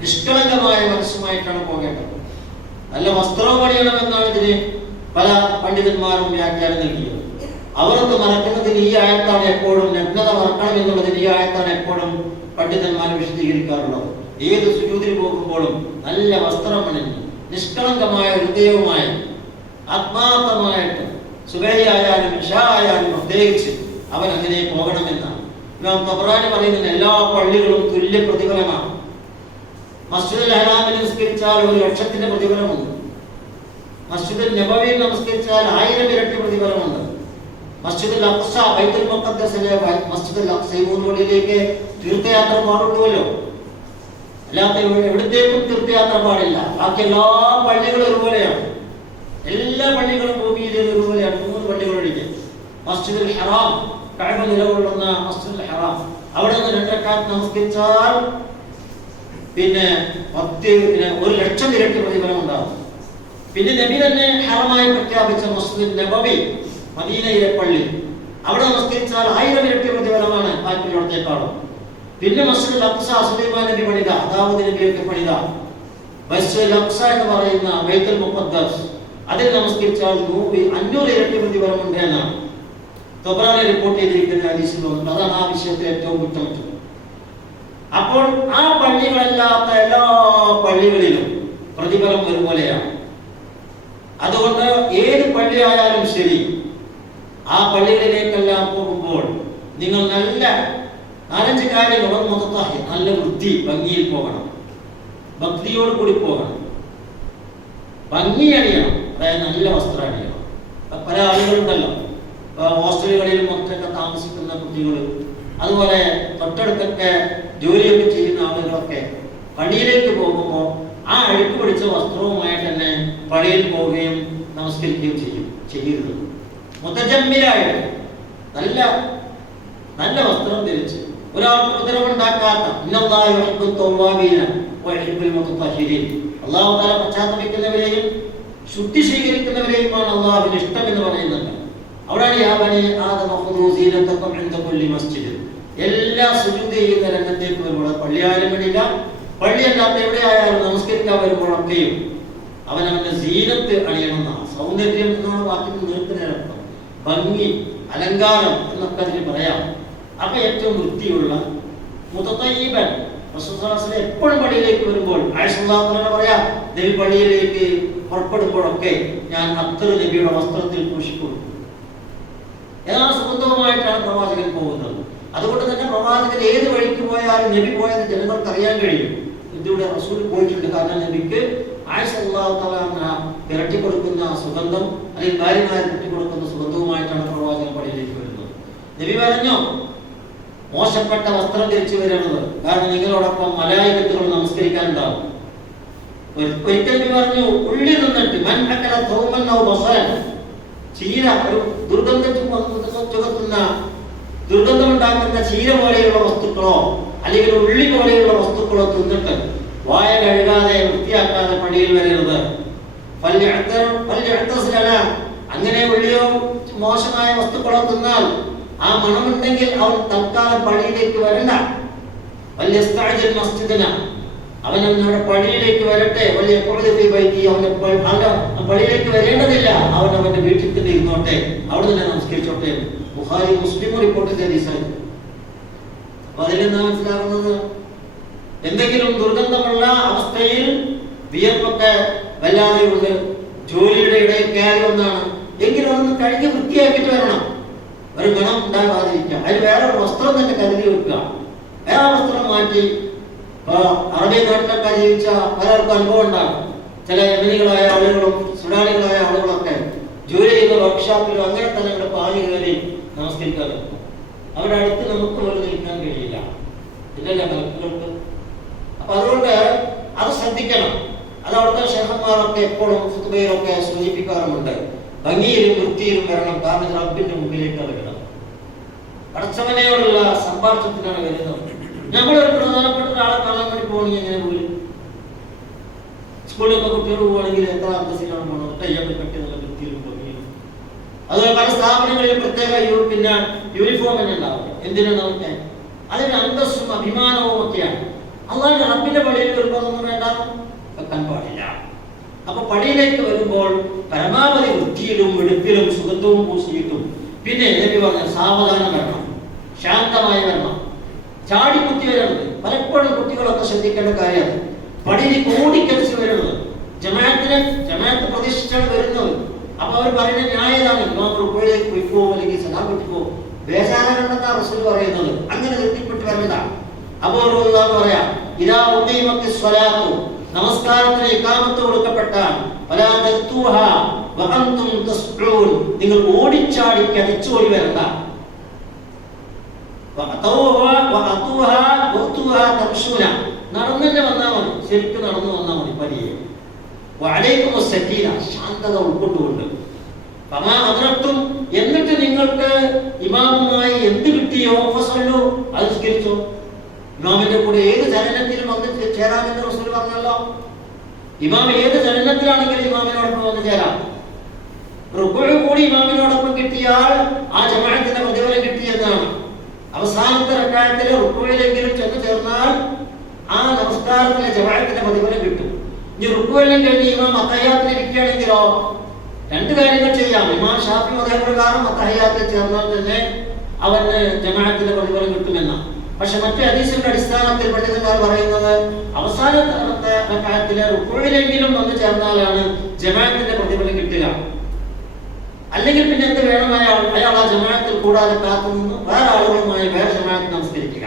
നിഷ്കളങ്കമായ മനസ്സുമായിട്ടാണ് പോകേണ്ടത്. നല്ല വസ്ത്രവും പണിയണമെന്നാണ് ഇതിന് പല പണ്ഡിതന്മാരും വ്യാഖ്യാനം നൽകിയത്. അവർക്ക് മറക്കുന്നതിന് ഈ ആയത്താണ് എപ്പോഴും, നഗ്നത മറക്കണം എന്നുള്ളതിന് ഈ ആയത്താണ് എപ്പോഴും പണ്ഡിതന്മാർ വിശദീകരിക്കാറുള്ളത്. ഏത് സുജൂദിൽ പോകുമ്പോഴും നല്ല വസ്ത്രം പണിഞ്ഞ് നിഷ്കളങ്കമായ ഹൃദയവുമായി ആത്മാർത്ഥമായിട്ട് സുബഹി ആയാലും ഇശാ ആയാലും പ്രത്യേകിച്ച് അവൻ അങ്ങനെ പോകണമെന്നാണ്. ഇമാം തബറാനി പറയുന്ന എല്ലാ പള്ളികളും തുല്യ പ്രതിഫലമാണ്. മസ്ജിദുൽ ഹറാമിൽ നമസ്കരിച്ചാൽ 1,00,000 പ്രതിഫലമുണ്ട്. മസ്ജിദുൽ നബവിയിൽ നമസ്കരിച്ചാൽ 1000 ഇരട്ടി പ്രതിഫലമുണ്ട്. മസ്ജിദുൽ അഖ്സ, ബൈത്തുൽ മുഖദ്ദസിലെ മസ്ജിദുൽ അഖ്സ, ഊരുകളിലേക്ക് തീർത്ഥയാത്ര പാടുള്ളൂല്ലോ. അല്ലാത്ത എവിടത്തേക്കും തീർത്ഥയാത്ര പാടില്ല. ബാക്കി എല്ലാ പള്ളികളും ഒരുപോലെയാണ്. എല്ലാ പള്ളികളും ഭൂമിയിൽ ഒരുപോലെയാണ്. 3 പള്ളികളൊഴികെ. മസ്ജിദുൽ ഹറാം, കഅബ നിലകൊള്ളുന്ന മസ്ജിദുൽ ഹറാം, അവിടെ നിന്ന് 2 റക്അത്ത് നമസ്കരിച്ചാൽ പിന്നെ 1,00,000 ഇരട്ടി പ്രതിഫലം ഉണ്ടാകും. പിന്നെ നബി തന്നെ ഹറമായി പ്രഖ്യാപിച്ച മസ്ജിദുൽ നബവി, മദീനയിലെ പള്ളി, അവിടെ നമസ്കരിച്ചാൽ 1000 ഇരട്ടി പ്രതിഫലമാണ് ബാക്കിയുള്ളടത്തേക്കാളും. പിന്നെ മസ്ജിദുൽ അഖ്സ, സുലൈമാൻ നബി പണിത, ദാവൂദ് നബിയൊക്കെ പണിത മസ്ജിദുൽ അഖ്സ എന്ന് പറയുന്ന ബൈത്തുൽ മുഖദ്ദസ്, അതിൽ നമസ്കരിച്ചാൽ 500 ഇരട്ടി പ്രതിഫലമുണ്ട് എന്നാണ് തബറാനി റിപ്പോർട്ട് ചെയ്തിരിക്കുന്ന ഹദീസിലുണ്ട്. അതാണ് ആ വിഷയത്തിൽ ഏറ്റവും കുറ്റമറ്റത്. അപ്പോൾ ആ പള്ളികളല്ലാത്ത എല്ലാ പള്ളികളിലും പ്രതിഫലം ഒരുപോലെയാണ്. അതുകൊണ്ട് ഏത് പള്ളിയായാലും ശരി, ആ പള്ളികളിലേക്കെല്ലാം പോകുമ്പോൾ നിങ്ങൾ നല്ല 4-5 കാര്യങ്ങൾ മൊത്തത്തായി നല്ല വൃത്തി ഭംഗിയിൽ പോകണം, ഭക്തിയോട് കൂടി പോകണം, ഭംഗി അണിയണം, അതായത് നല്ല വസ്ത്രം അണിയണം. പല ആളുകളുണ്ടല്ലോ ഹോസ്റ്റലുകളിൽ മൊത്തമൊക്കെ താമസിക്കുന്ന കുട്ടികൾ, അതുപോലെ തൊട്ടടുത്തൊക്കെ ജോലിയൊക്കെ ചെയ്യുന്ന ആളുകളൊക്കെ പള്ളിയിലേക്ക് പോകുമ്പോൾ ആ അഴുക്ക് പിടിച്ച വസ്ത്രവുമായിട്ട് തന്നെ പള്ളിയിൽ പോവുകയും നമസ്കരിക്കുകയും ചെയ്യരുത്. മുതജമ്മിലായിട്ട് നല്ല നല്ല വസ്ത്രം ധരിച്ച്, ഒരാൾക്ക് ഉപദ്രവമുണ്ടാക്കാത്ത, അല്ലാഹു തആല പശ്ചാത്തപിക്കുന്നവരെയും ശുദ്ധി സ്വീകരിക്കുന്നവരെയുമാണ് അള്ളാഹുവിന് ഇഷ്ടം എന്ന് പറയുന്നുണ്ട്. അവിടെയാണ് യാ ബനീ ആദമ ഖുദൂ സീനതകും ഇൻദ കുല്ലി മസ്ജിദ്. എല്ലാ സുജൂദ് ചെയ്യുന്ന രംഗത്തേക്ക് വരുമ്പോൾ, പള്ളിയായാലും വേണ്ടിയില്ല, പള്ളിയല്ലാത്ത എവിടെയായാലും നമസ്കരിക്കാൻ വരുമ്പോഴൊക്കെയും അവനവന്റെ സീനത്ത് അണിയണമെന്നാണ്. സൗന്ദര്യം എന്നുള്ള വാക്കിന് നിർത്തുന്നതിനർത്ഥം ഭംഗി, അലങ്കാരം എന്നൊക്കെ അതിന് പറയാം. അപ്പൊ ഏറ്റവും വൃത്തിയുള്ള മുതതയ്യിബൻ, റസൂലുള്ളാഹി എപ്പോഴും പള്ളിയിലേക്ക് വരുമ്പോൾ ആയിഷ റളിയല്ലാഹു അൻഹ പറയാ, നബി പള്ളിയിലേക്ക് പുറപ്പെടുമ്പോഴൊക്കെ ഞാൻ അത്തർ നബിയുടെ വസ്ത്രത്തിൽ പൂശിക്കൊടുക്കും. ഏതാ സുഗന്ധവുമായിട്ടാണ് പ്രവാചകൻ പോകുന്നത്. അതുകൊണ്ട് തന്നെ പ്രവാചകൻ ഏത് വഴിക്ക് പോയാലും നബി പോയത് ജനങ്ങൾക്ക് അറിയാൻ കഴിയും. ഇതിലൂടെ റസൂൽ പോയിട്ടുണ്ട്. കാരണം നബിക്ക് ആയിഷ റളിയല്ലാഹു തആല അൻഹ ഇരട്ടി കൊടുക്കുന്ന സുഗന്ധം അല്ലെങ്കിൽ ഭാര്യമാർ ഇരട്ടി കൊടുക്കുന്ന സുഗന്ധവുമായിട്ടാണ് പ്രവാചകൻ പള്ളിയിലേക്ക് വരുന്നത്. നബി പറഞ്ഞു, മോശപ്പെട്ട വസ്ത്രം ധരിച്ചു വരരുത്, കാരണം നിങ്ങളോടൊപ്പം മലായികത്തുകൾ നമസ്കരിക്കാനുണ്ടാവും. ഒരിക്കൽ നബി പറഞ്ഞു, ഉള്ളി നിന്നിട്ട് ചീര, ഒരു ദുർഗന്ധമുണ്ടാക്കുന്ന ചീര പോലെയുള്ള വസ്തുക്കളോ അല്ലെങ്കിൽ ഉള്ളി പോലെയുള്ള വസ്തുക്കളോ തിന്നിട്ട് വായ കഴുകാതെ വൃത്തിയാക്കാതെ പള്ളിയിൽ വരരുത്. അങ്ങനെ ഉള്ളിയോ മോശമായ വസ്തുക്കളോ തിന്നാൽ ആ മണമുണ്ടെങ്കിൽ അവൻ തൽക്കാലം പള്ളിയിലേക്ക് വരണ്ട. അവൻ നമ്മുടെ പള്ളിയിലേക്ക് വരട്ടെ. വലിയ പള്ളിയിലേക്ക് വരേണ്ടതില്ല, അവൻ അവന്റെ വീട്ടിൽ തന്നെ ഇരുന്നോട്ടെ, അവിടെ തന്നെ നമസ്കരിച്ചോട്ടെ. ബുഖാരി മുസ്ലിം റിപ്പോർട്ട് ചെയ്ത അതിൽ നിന്ന് മനസ്സിലാകുന്നത്, എന്തെങ്കിലും ദുർഗന്ധമുള്ള അവസ്ഥയിൽ വിയർപ്പൊക്കെ വല്ലാതെയുണ്ട്, ജോലിയുടെ ഇടയിൽ കയറി ഒന്നാണ് എങ്കിലും അതൊന്ന് കഴുകി വൃത്തിയാക്കിയിട്ട് വരണം. ഒരു ഗുണം ഉണ്ടാകാതിരിക്കുക. അതിൽ വേറെ വസ്ത്രം തന്നെ കരുതി വെക്കുക. വേറെ വസ്ത്രം മാറ്റി. അറബി നാട്ടിലൊക്കെ ജീവിച്ച പലർക്കും അനുഭവം ഉണ്ടാകും. ചില യമനികളായ ആളുകളും സുഡാനികളായ ആളുകളൊക്കെ ജോലി ചെയ്യുന്ന വർക്ക്ഷോപ്പിലും അങ്ങനെ തന്നെ ഇവിടെ പാലി കയറി നമസ്കരിക്കാൻ നിൽക്കും. അവരുടെ അടുത്ത് നമുക്ക് പോലും നിൽക്കാൻ കഴിയില്ല, ഇല്ലല്ല മലക്കുകൾക്ക്. അപ്പൊ അതുകൊണ്ട് അത് ശ്രദ്ധിക്കണം. അത് അവിടുത്തെ ഷെയ്ഖന്മാരൊക്കെ എപ്പോഴും ഫുത്ബയിലൊക്കെ സൂചിപ്പിക്കാറുമുണ്ട്. ഭംഗിയിലും വൃത്തിയിലും വരണം, കാരണം റബ്ബിന്റെ മുമ്പിലേക്കാണ് വരുന്നത്. പടച്ചവനോടുള്ള സംഭാഷണത്തിനാണ് വരുന്നത്. നമ്മളൊരു പ്രധാനപ്പെട്ട ഒരാളെ കാണാൻ വേണ്ടി പോകണമെങ്കിൽ എങ്ങനെ പോലും സ്കൂളിലൊക്കെ കുട്ടികൾ പോവുകയാണെങ്കിൽ എത്ര അന്തസ്സിലാണ് പോകണം, ടൈയൊക്കെ കെട്ടി നല്ല വൃത്തിയിലും ഭംഗിയിലും. അതുപോലെ പല സ്ഥാപനങ്ങളിലും പ്രത്യേക പിന്നെ യൂണിഫോം തന്നെ ഉണ്ടാവും. എന്തിനാണ് നമുക്ക് അതിന് അന്തസ്സും അഭിമാനവും ഒക്കെയാണ്. അല്ലാതെ റബ്ബിന്റെ പള്ളിയിൽ വരുമ്പോൾ അതൊന്നും വേണ്ടാന്ന് വെക്കാൻ പാടില്ല. അപ്പൊ പള്ളിയിലേക്ക് വരുമ്പോൾ പരമാവധി വൃത്തിയിലും വെടുപ്പിലും സുഗന്ധവും പൂശിയിട്ടും, പിന്നെ നബി പറഞ്ഞ സാവധാനം വരണം, ശാന്തമായി വരണം, ചാടിക്കുത്തി വരരുത്. പലപ്പോഴും കുട്ടികളൊക്കെ ശ്രദ്ധിക്കേണ്ട കാര്യമാണ്. പള്ളിയിലേക്ക് ഓടിക്കളിച്ച് വരുന്നത്. ജമാഅത്ത് പ്രതീക്ഷിച്ചാണ് വരുന്നത്. അപ്പൊ അവർ പറയുന്ന ന്യായതാണ്, റുക്കോയിലേക്ക് പോയിക്കോ അല്ലെങ്കിൽ സലാം വിട്ടിക്കോ, ബേജാറാണെന്നാ റസൂൽ പറയുന്നത്. അങ്ങനെ എത്തിപ്പെട്ട് വരുന്നതാണ്. അപ്പോ പറയാ, ഇദാ ഉഖീമത്തി സ്വലാത്തു, നമസ്കാരത്തിന് ഇഖാമത്ത് കൊടുക്കപ്പെട്ടാൽ ഫലാ തഅ്തൂഹാ വഅൻതും തസ്ഊൻ, നിങ്ങൾ ഓടിച്ചാടി കടിച്ചോടി വരണ്ട. നടന്നെ വന്നാൽ മതി, ശരിക്കും നടന്നു വന്നാൽ മതി പതിയെ. ശാന്തത ഉൾക്കൊണ്ടുകൊണ്ട് എന്നിട്ട് നിങ്ങൾക്ക് ഇമാമുമായി എന്ത് കിട്ടിയോ ഫസല്ലു, അത് നിസ്കരിച്ചോ. ഇമാമിന്റെ കൂടെ ഏത് ചലനത്തിലും വന്ന് ചേരാമെന്ന് റസൂൽ പറഞ്ഞല്ലോ. ഇമാം ഏത് ചലനത്തിലാണെങ്കിലും ഇമാമിനോടൊപ്പം വന്ന് ചേരാം. റുക്കൂഅ് കൂടി ഇമാമിനോടൊപ്പം കിട്ടിയാൽ ആ ജമാഅത്തിന്റെ പ്രതിഫലം കിട്ടിയെന്നാണ്. അവസാനത്തെ റക്അത്തിൽ റുക്കൂഇലെങ്കിലും ചെന്ന് ചേർന്നാൽ ആ നമസ്കാരത്തിലെ ജമാഅത്തിന്റെ പ്രതിഫലം കിട്ടും. ഇനി റുക്കൂഎല്ലാം കഴിഞ്ഞ് ഇമാം അത്തഹിയ്യാത്തിൽ ഇരിക്കുകയാണെങ്കിലോ രണ്ട് കാര്യങ്ങൾ ചെയ്യാം. ഇമാം ഷാഫി മദ്ഹബ് പ്രകാരം അത്തഹിയ്യാത്തിൽ ചേർന്നാൽ തന്നെ അവന് ജമാഅത്തിന്റെ പ്രതിഫലം കിട്ടുമെന്നാണ്. പക്ഷെ മറ്റു ഹദീസിന്റെ അടിസ്ഥാനത്തിൽ പണ്ഡിതന്മാർ പറയുന്നത് അവസാനത്തെ റക്അത്തിലെ റുക്കൂഇലെങ്കിലും വന്ന് ചേർന്നാലാണ് ജമാഅത്തിന്റെ പ്രതിഫലം കിട്ടുക. അല്ലെങ്കിൽ പിന്നെ എന്ത് വേണം, അയാൾ ആ ജമാഅത്തിൽ കൂടാതെ കാത്തുനിന്ന് വേറെ ആളുകളുമായി വേറെ ജമാഅത്ത് നമസ്കരിക്കുക.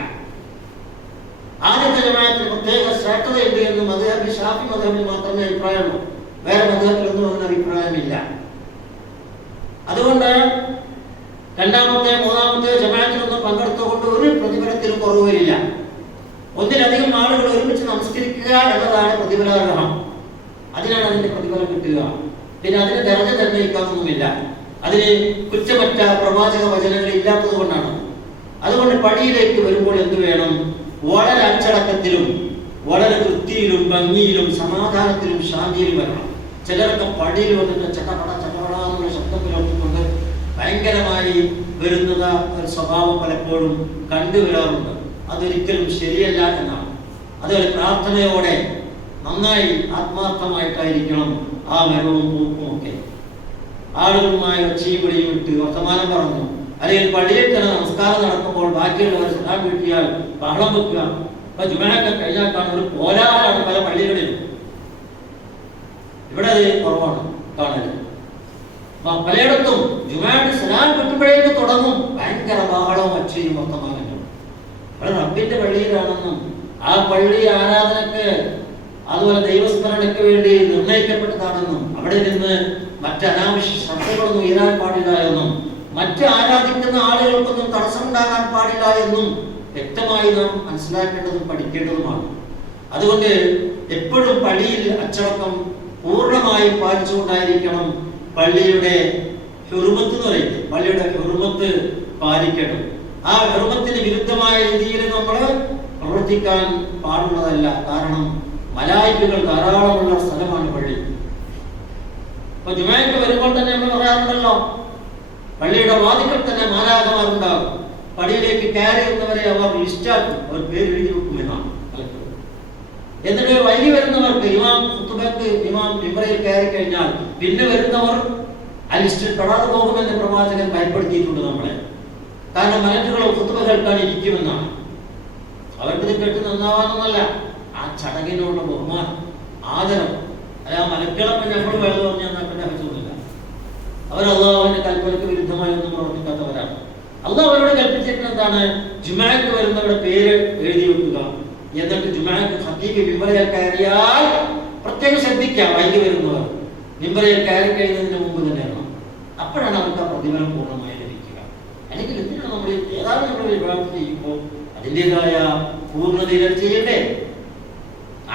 ആദ്യത്തെ ജമാഅത്തിന് പ്രത്യേക ശ്രേഷ്ഠതയുണ്ട് എന്ന് മദ്ഹബ് ഷാഫി മദ്ഹബിൽ മാത്രമേ അഭിപ്രായമുള്ളൂ. വേറെ മദ്ഹബിലൊന്നും അങ്ങനെ അഭിപ്രായമില്ല. അതുകൊണ്ട് രണ്ടാമത്തെ മൂന്നാമത്തെ ജമാഅത്തിലൊന്നും പങ്കെടുത്തുകൊണ്ട് ഒരു പ്രതിഫലത്തിലും കുറവ് വരില്ല. ഒന്നിലധികം ആളുകൾ ഒരുമിച്ച് നമസ്കരിക്കുക എന്നതാണ് പ്രതിഫലാർഹം. അതിനാണ് അതിന്റെ പ്രതിഫലം കിട്ടുക. പിന്നെ അതിന് ദർജ നിർണ്ണയിക്കാനൊന്നുമില്ല. അതിന് കുറ്റമറ്റ പ്രവാചക വചനങ്ങൾ ഇല്ലാത്തത് കൊണ്ടാണ്. അതുകൊണ്ട് പള്ളിയിലേക്ക് വരുമ്പോൾ എന്ത് വേണം? വളരെ അച്ചടക്കത്തിലും വളരെ വൃത്തിയിലും ഭംഗിയിലും സമാധാനത്തിലും ശാന്തിയിലും വരണം. ചിലരൊക്കെ പള്ളിയിൽ വന്നിട്ട് ചക്കപട എന്നുള്ള ശബ്ദം പുലർത്തിക്കൊണ്ട് ഭയങ്കരമായി വരുന്നത് ഒരു സ്വഭാവം പലപ്പോഴും കണ്ടുവരാറുണ്ട്. അതൊരിക്കലും ശരിയല്ല എന്നാണ്. അതുപോലെ പ്രാർത്ഥനയോടെ നന്നായി ആത്മാർത്ഥമായിട്ടായിരിക്കണം ആ വരവും പോക്കും ഒക്കെ. ആളുകളുമായി ഒച്ചയും പിടിയും ഇട്ട് വർത്തമാനം പറഞ്ഞു, അല്ലെങ്കിൽ പള്ളിയിൽ തന്നെ നമസ്കാരം നടക്കുമ്പോൾ ബാക്കിയുള്ളവർ സലാം വീട്ടിയാൽ ബഹളം വെക്കുക. ഇപ്പൊ ജുമഅയൊക്കെ കഴിഞ്ഞാൽ കാണുന്നത് പോരാലാണ് പല പള്ളികളിലും. ഇവിടെ അത് കുറവാണ് കാണല്. പലയിടത്തും ജുമഅക്ക് സലാം കിട്ടുമ്പോഴേക്ക് തുടങ്ങും ഭയങ്കര ബഹളവും ഒച്ചയും വർത്തമാനങ്ങളും. അവിടെ റബ്ബിന്റെ പള്ളിയിലാണെന്നും ആ പള്ളി ആരാധനക്ക് അതുപോലെ ദൈവസ്മരണയ്ക്ക് വേണ്ടി നിർണയിക്കപ്പെട്ടതാണെന്നും അവിടെ നിന്ന് മറ്റനാവശ്യ ശ്രദ്ധകളൊന്നും ഉയരാൻ പാടില്ല എന്നും മറ്റ് ആരാധിക്കുന്ന ആളുകൾക്കൊന്നും തടസ്സമുണ്ടാകാൻ പാടില്ല എന്നും വ്യക്തമായി നാം മനസ്സിലാക്കേണ്ടതും പഠിക്കേണ്ടതുമാണ്. അതുകൊണ്ട് എപ്പോഴും പള്ളിയിൽ അച്ചടക്കം പൂർണ്ണമായി പാലിച്ചുകൊണ്ടായിരിക്കണം പള്ളിയുടെ ഹുർമത്ത് എന്ന് പറയുന്നത്. പള്ളിയുടെ ഹുർമത്ത് പാലിക്കണം. ആ ഹുർമത്തിന് വിരുദ്ധമായ രീതിയിൽ നമ്മൾ പ്രവർത്തിക്കാൻ പാടുള്ളതല്ല. കാരണം മലായിക്കുകൾ ധാരാളമുള്ള സ്ഥലമാണ് പള്ളി. ഇപ്പൊ ജുമാക്ക് വരുമ്പോൾ തന്നെ നമ്മൾ പറയാറുണ്ടല്ലോ, പള്ളിയുടെ വാതിക്കൽ തന്നെ മാലാഖമാരുണ്ടാകും. പള്ളിയിലേക്ക് കയറി എന്നവരെ അവർ ലിസ്റ്റാക്കും, അവർ പേര് എഴുതി വെക്കുമെന്നാണ്. എന്നിട്ട് വൈകി വരുന്നവർക്ക് ഇമാം ഖുതുബക്ക് ഇമാം മിമ്പറിൽ കയറി കഴിഞ്ഞാൽ പിന്നെ വരുന്നവർ ആ ലിസ്റ്റിൽ പെടാതെ പോകുമെന്ന് പ്രവാചകൻ ഭയപ്പെടുത്തിയിട്ടുണ്ട് നമ്മളെ. കാരണം മലക്കുകൾ ഖുതുബ കേൾക്കാൻ ഇരിക്കുമെന്നാണ്. അവർക്കിത് കേട്ട് നന്നാവാനൊന്നല്ല, ആ ചടങ്ങിനോടുള്ള ബഹുമാനം, ആദരം. അല്ല ആ മലക്കുകളൊക്കെ ഞങ്ങൾ വേണം പറഞ്ഞാൽ പിന്നെ ആവശ്യമൊന്നുമില്ല. അവർ അള്ളാഹുവിന്റെ കൽപ്പനയ്ക്ക് വിരുദ്ധമായി ഒന്നും പ്രവർത്തിക്കാത്തവരാണ്. അള്ളാഹ് അവരോട് കൽപ്പിച്ചിരിക്കുന്നത് എന്താണ്? ജുമാക്ക് വരുന്നവരുടെ പേര് എഴുതി വെക്കുക. എന്നിട്ട് ജുമാക്ക് ഖതീബ് മിമ്പറിൽ കയറിയാൽ പ്രത്യേകം ശ്രദ്ധിക്കുക. വൈകി വരുന്നവർ മിമ്പറിൽ കയറി കഴിയുന്നതിന് മുമ്പ് തന്നെ ഇറങ്ങണം. അപ്പോഴാണ് അവർക്ക് ആ പ്രതിഫലം പൂർണ്ണമായി ലഭിക്കുക. അല്ലെങ്കിൽ എന്തിനാണ് നമ്മൾ ഏതാണ് നമ്മൾ വിവാഹം ചെയ്യുമ്പോൾ അതിൻ്റെതായ പൂർണ്ണതയിൽ ചെയ്യണ്ടേ?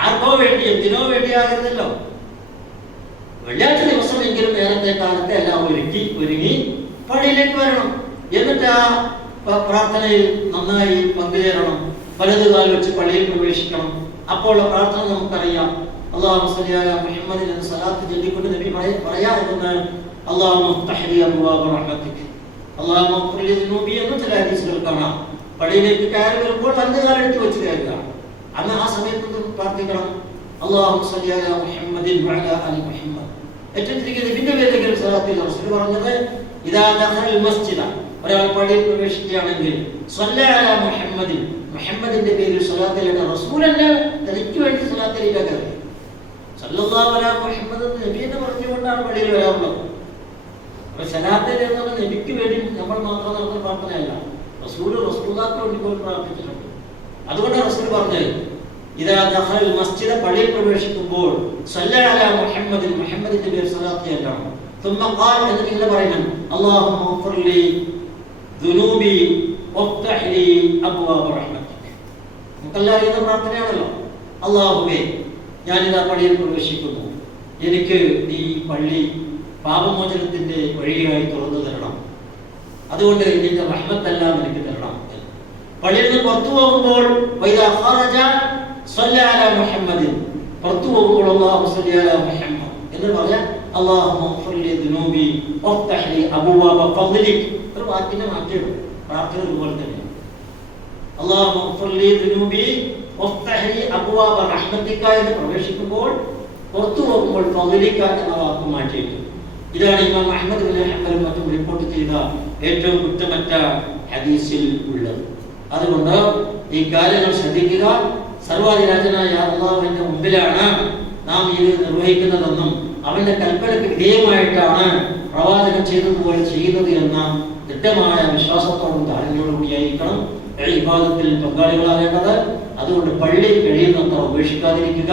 ആർക്കോ വേണ്ടി എന്തിനോ വേണ്ടിയാകരുതല്ലോ. വെള്ളിയാഴ്ച ദിവസമെങ്കിലും നേരത്തെ കാലത്തെ എല്ലാം ഒരുങ്ങി പള്ളിയിലേക്ക് വരണം. എന്നിട്ട് ആ പ്രാർത്ഥനയിൽ നന്നായി പങ്കുചേരണം. വലതുകാൽ വെച്ച് പള്ളിയിൽ പ്രവേശിക്കണം. അപ്പോൾ പ്രാർത്ഥന നമുക്കറിയാം. അല്ലാഹുമ്മ സ്വല്ലി അലാ മുഹമ്മദിൻ എന്ന സലാത്ത് ചൊല്ലിക്കൊണ്ട് നബി പറയാറുണ്ട്, അല്ലാഹുമ്മ ഇഫ്തഹ് ലി അബ്വാബ റഹ്മതിക, അല്ലാഹുമ്മ ഇഗ്ഫിർ ലി ദുനൂബി എന്ന് ചില ഹദീസുകൾ കാണാം. പള്ളിയിലേക്ക് കയറി വരുമ്പോൾ വലതുകാൽ എടുത്ത് വെച്ച് കയറുക. അന്ന് ആ സമയത്ത് പ്രാർത്ഥിക്കണം, അല്ലാഹുമ്മ സ്വല്ലി അലാ മുഹമ്മദിൻ വഅലാ ആലി മുഹമ്മദ്. ഏറ്റവും ചുരുങ്ങിയത് ഇതിന്റെ പേരിലെങ്കിലും സലാത്തിൽ റസൂൽ പറഞ്ഞത്, ഇദാ ദഖൽ മസ്ജിദ, ഒരാൾ പള്ളിയിൽ പ്രവേശിക്കുകയാണെങ്കിൽ സ്വല്ലി അലാ മുഹമ്മദിൻ, മുഹമ്മദിന്റെ പേരിൽ സ്വലാത്തിലിട. റസൂലല്ല തനിക്ക് വേണ്ടി സ്വലാത്തിലിട കയറി സല്ലല്ലാഹു അലാ മുഹമ്മദ് നബിയെന്ന് പറഞ്ഞുകൊണ്ടാണ് പള്ളിയിൽ വരാറുള്ളത്. അപ്പൊ സ്വലാത്തിൽ എന്നത് നബിക്ക് വേണ്ടി നമ്മൾ മാത്രം നടത്തുന്ന പ്രാർത്ഥനയല്ല, റസൂലുള്ളാഹിക്ക് വേണ്ടി പോലും പ്രാർത്ഥിച്ചിട്ടുണ്ട്. അതുകൊണ്ട് റസൂൽ പറഞ്ഞത്, ഇദാ ദഖൽ മസ്ജിദ, പള്ളിയിൽ പ്രവേശിക്കുമ്പോൾ സ്വല്ലി അലാ മുഹമ്മദിൻ, മുഹമ്മദിന്റെ പേരിൽ സ്വലാത്ത് ചൊല്ലണം. ثم قال, എന്നിട്ട് ഇങ്ങനെ പറയണം, അല്ലാഹുമ്മ ഇഗ്ഫിർ ലി ദുനൂബി വഫ്തഹ് ലി അബ്വാബ റഹ്മതിക. നമുക്കെല്ലാം അറിയുന്ന പ്രാർത്ഥനയാണല്ലോ. അല്ലാഹുവേ, ഞാനിതാ പള്ളിയിൽ പ്രവേശിക്കുന്നു, എനിക്ക് ഈ പള്ളി പാപമോചനത്തിന്റെ വഴിയായി തുറന്നു തരണം, അതുകൊണ്ട് നിന്റെ റഹ്മത്തെല്ലാം എനിക്ക് തരണം. പള്ളിയിൽ നിന്ന് പുറത്തു പോകുമ്പോൾ വൈദാ ഖറജ സ്വല്ലി അലാ മുഹമ്മദിൻ, പുറത്തു പോകുമ്പോൾ അല്ലാഹു സ്വല്ലി അലാ മുഹമ്മദ് എന്ന് പറയാം. അല്ലാഹുമ്മ ഇഗ്ഫിർ ലി ദുനൂബി വഫ്തഹ് ലി അബ്വാബ ഫദ്ലിക. ഒരു വാക്കിനെ മാറ്റിയിടും, പ്രാർത്ഥന ഒരുപോലെ തന്നെ. അല്ലാഹുമ്മ ഇഗ്ഫിർ ലി ദുനൂബി വഫ്തഹ് ലി അബ്വാബ റഹ്മതിക എന്ന് പ്രവേശിക്കുമ്പോൾ, പുറത്തു പോകുമ്പോൾ ഫദ്ലിക എന്ന വാക്ക് മാറ്റിയിട്ടു. ഇതാണ് ഇമാം അഹ്മദ് ബിൻ ഹംബൽ മറ്റും റിപ്പോർട്ട് ചെയ്ത ഏറ്റവും കുറ്റമറ്റ ഹദീസിൽ ഉള്ളത്. അതുകൊണ്ട് ഈ കാര്യങ്ങൾ ശ്രദ്ധിക്കുക. സർവാധിരാജനായ അല്ലാഹുവിന്റെ മുമ്പിലാണ് നാം ഇത് നിർവഹിക്കുന്നതെന്നും അവന്റെ കൽപ്പനയ്ക്ക് വിധേയമായിട്ടാണ് പ്രവാചകൻ ചെയ്തതുപോലെ ചെയ്യുന്നത് എന്ന ദൃഢമായ വിശ്വാസത്തോടും ധാരണയോടും കൂടിയായിരിക്കണം ഇബാദത്തിൽ പങ്കാളികളാകേണ്ടത്. അതുകൊണ്ട് പള്ളി കഴിയുന്നത്ര ഉപേക്ഷിക്കാതിരിക്കുക,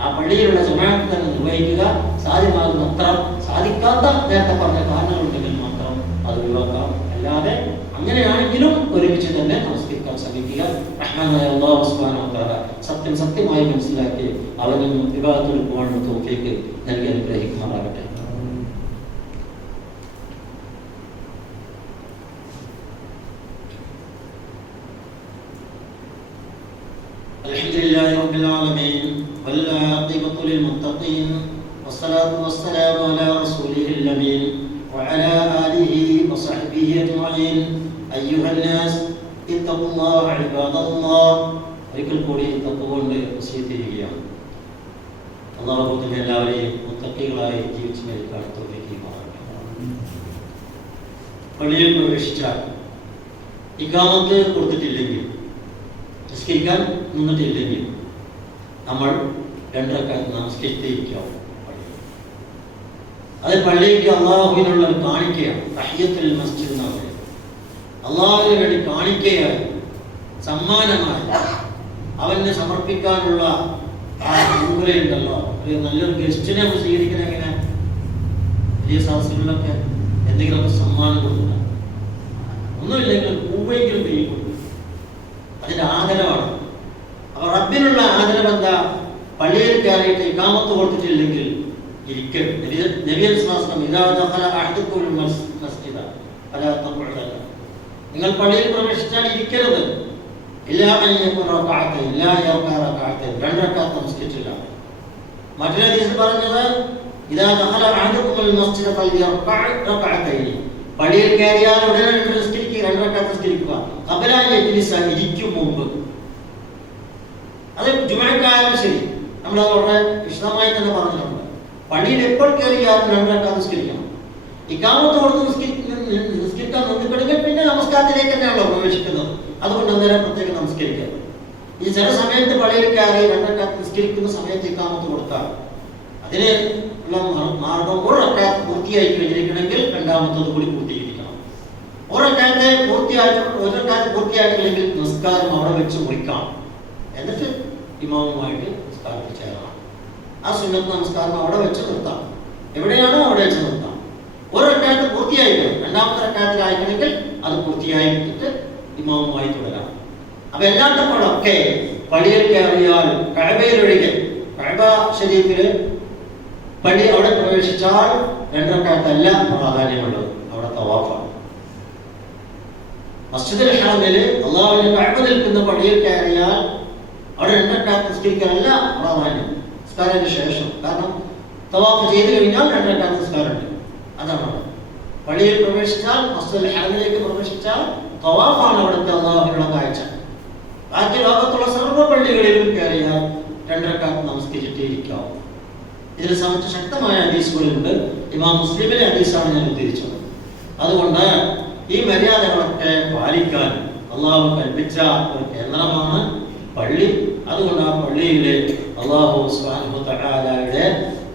ആ പള്ളിയിലുള്ള ജമാഅത്ത് തന്നെ നിർവഹിക്കുക. സാധ്യമാകുന്നത്ര, സാധിക്കാത്ത നേരത്തെ പറഞ്ഞ കാരണങ്ങളുണ്ടെങ്കിൽ മാത്രം അത് ഒഴിവാക്കാം. അല്ലാതെ അങ്ങനെയാണെങ്കിലും ഒരുമിച്ച് തന്നെ നമസ്കരിക്കാൻ ശ്രമിക്കുക. റഹ്മാനായ അല്ലാഹു സുബ്ഹാനഹു വ തആല സത്യം സത്യമായി മനസ്സിലാക്കി അവനും ഇബാദത്തിൽ പോകാനുള്ള തൗഫീഖ് നൽകി അനുഗ്രഹിക്കുമാറാകട്ടെ. അൽഹംദുലില്ലാഹി റബ്ബിൽ ആലമീൻ വൽആഖിബത്തു ലിൽമുത്തഖീൻ വസ്സലാത്തു വസ്സലാമു അലാ റസൂലിഹിൽ അമീൻ വഅലാ ആലിഹി വസഹ്ബിഹി അജ്മഈൻ. അയ്യുഹന്നാസ് ഇത്തഖുല്ലാഹ ഇബാദല്ലാഹ്. ഒരിക്കൽ കൂടി തഖ്വകൊണ്ട് വസിയത്ത് ചെയ്യുകയാണ്. അല്ലാഹു നമ്മെ എല്ലാവരെയും മുത്തഖീകളായി ജീവിച്ചു മരിക്കാൻ തൗഫീഖ് ചെയ്യുമാറാകട്ടെ. പള്ളിയിൽ പ്രവേശിച്ചാൽ ഇഖാമത്ത് കൊടുത്തിട്ടില്ലെങ്കിൽ, നിസ്കരിക്കാൻ നിന്നിട്ടില്ലെങ്കിൽ നമ്മൾ 2 റക്അത്ത് നമസ്കരിച്ചിരിക്കാവും. അത് പള്ളിക്ക് അള്ളാഹുവിനുള്ള ഒരു കാണിക്കയാണ്. തഹിയ്യത്തുൽ മസ്ജിദ് എന്നാണ് പറയുന്നത്. അള്ളാഹുവിന് വേണ്ടി കാണിക്കയായി സമ്മാനമായി അവന് സമർപ്പിക്കാനുള്ള ആ മുൻകുലയുണ്ടല്ലോ. ഒരു നല്ലൊരു ഗസ്റ്റിനെ നമ്മൾ സ്വീകരിക്കണം. എങ്ങനെ വലിയ സദസ്സുകളിലൊക്കെ എന്തെങ്കിലുമൊക്കെ സമ്മാനം കൊടുക്കുക, ഒന്നുമില്ലെങ്കിൽ പൂവെങ്കിലും കൈ കൊടുക്കും. അതിൻ്റെ ആദരവാണ്. അപ്പൊ റബ്ബിനുള്ള ആദരവ് എന്താ? പള്ളിയിൽ കയറിയിട്ട് ഇഖാമത്ത് കൊടുത്തിട്ടില്ലെങ്കിൽ ഇരിക്കരുത്. നിങ്ങൾ പള്ളിയിൽ പ്രവേശിച്ചാൽ ഇരിക്കരുത്. രണ്ട് റക്അത്ത് നമസ്കരിച്ചില്ല. മറ്റൊരു ഹദീസിൽ പറഞ്ഞത് പള്ളിയിൽ കയറിയാൽ ഉടനെ രണ്ട് റക്അത്ത് നിസ്കരിക്കുക. ഇരിക്കും മുമ്പ്. അത് ജുമുഅക്കായാലും ശരി, നമ്മളത് വളരെ വിശദമായി തന്നെ പറഞ്ഞിട്ടുണ്ട്. പള്ളിയിൽ എപ്പോൾ കയറിയാലും രണ്ട് റക്അത്ത് നിസ്കരിക്കണം. ഇഖാമത്ത് കൊടുത്ത് നിസ്കരിക്കാൻ നിന്നിട്ടുണ്ടെങ്കിൽ പിന്നെ നമസ്കാരത്തിലേക്ക് തന്നെയാണല്ലോ പ്രവേശിക്കുന്നത്. അതുകൊണ്ട് അന്നേരം പ്രത്യേകം നമസ്കരിക്കുക. ഈ ചില സമയത്ത് പള്ളിയിൽ കയറി രണ്ട് റക്അത്ത് നിസ്കരിക്കുന്ന സമയത്ത് ഇഖാമത്ത് കൊടുത്താൽ അതിന് ഉള്ള മാർഗം ഒരു റക്അത്ത് പൂർത്തിയായി കഴിഞ്ഞിരിക്കണമെങ്കിൽ രണ്ടാമത്തത് കൂടി പൂർത്തീകരിക്കണം. ഒരു റക്അത്ത് പൂർത്തിയായിട്ടില്ലെങ്കിൽ നിസ്കാരം അവിടെ വെച്ച് മുറിക്കണം. എന്നിട്ട് ഇമാമുമായിട്ട് നിസ്കാരത്തിൽ ചേരണം. ആ സുന്നത്ത് നമസ്കാരം അവിടെ വെച്ച് നിർത്താം. എവിടെയാണോ അവിടെ വെച്ച് നിർത്താം. ഒരു റക്അത്ത് പൂർത്തിയായിക്കണം. രണ്ടാമത്തെ റക്അത്തിലായിക്കണമെങ്കിൽ അത് പൂർത്തിയായിട്ട് ഇമാമുമായി തുടരാം. അപ്പൊ എല്ലാത്തപ്പോഴൊക്കെ പള്ളിയിൽ കയറിയാൽ കഅബയിലൊഴികെ, കഅബ ശരീഫില് പള്ളി അവിടെ പ്രവേശിച്ചാൽ രണ്ട് റക്അത്തല്ല പ്രാധാന്യമുള്ളത്, അവിടെ തവാഫാണ്. മസ്ജിദുൽ ഹറമിൽ അല്ലാഹുവിന്റെ കഅബ നിൽക്കുന്ന പള്ളിയിൽ കയറിയാൽ അവിടെ രണ്ട് റക്അത്ത് നിസ്കരിക്കാനല്ല പ്രാധാന്യം, നിസ്കാരത്തിന് ശേഷം. കാരണം തവാഫ് ചെയ്ത് കഴിഞ്ഞാൽ രണ്ട് റക്അത്ത് നിസ്കാരമുണ്ട്. അതാണ് പള്ളിയിൽ പ്രവേശിച്ചാൽ, മസ്ജിദുൽ ഹറമിലേക്ക് പ്രവേശിച്ചാൽ തവാഫാണ് അവിടുത്തെ അല്ലാഹുവിനുള്ള കാഴ്ച. ബാക്കി ലോകത്തുള്ള സർവ്വ പള്ളികളിലും കയറിയാൽ രണ്ട് റക്അത്ത് നമസ്കരിച്ചിട്ടേ ഇരിക്കാവൂ. ഇതിനെ സംബന്ധിച്ച് ശക്തമായ ഹദീസുകളുണ്ട്. ഇമാം മുസ്ലിമിലെ ഹദീസാണ് ഞാൻ ഉദ്ധരിച്ചത്. അതുകൊണ്ട് ഈ മര്യാദകളൊക്കെ പാലിക്കാൻ അള്ളാഹു കൽപ്പിച്ച ഒരു കേന്ദ്രമാണ് പള്ളി. അതുകൊണ്ട് ആ പള്ളിയിൽ അള്ളാഹു സുബ്ഹാനഹു വ തആലയുടെ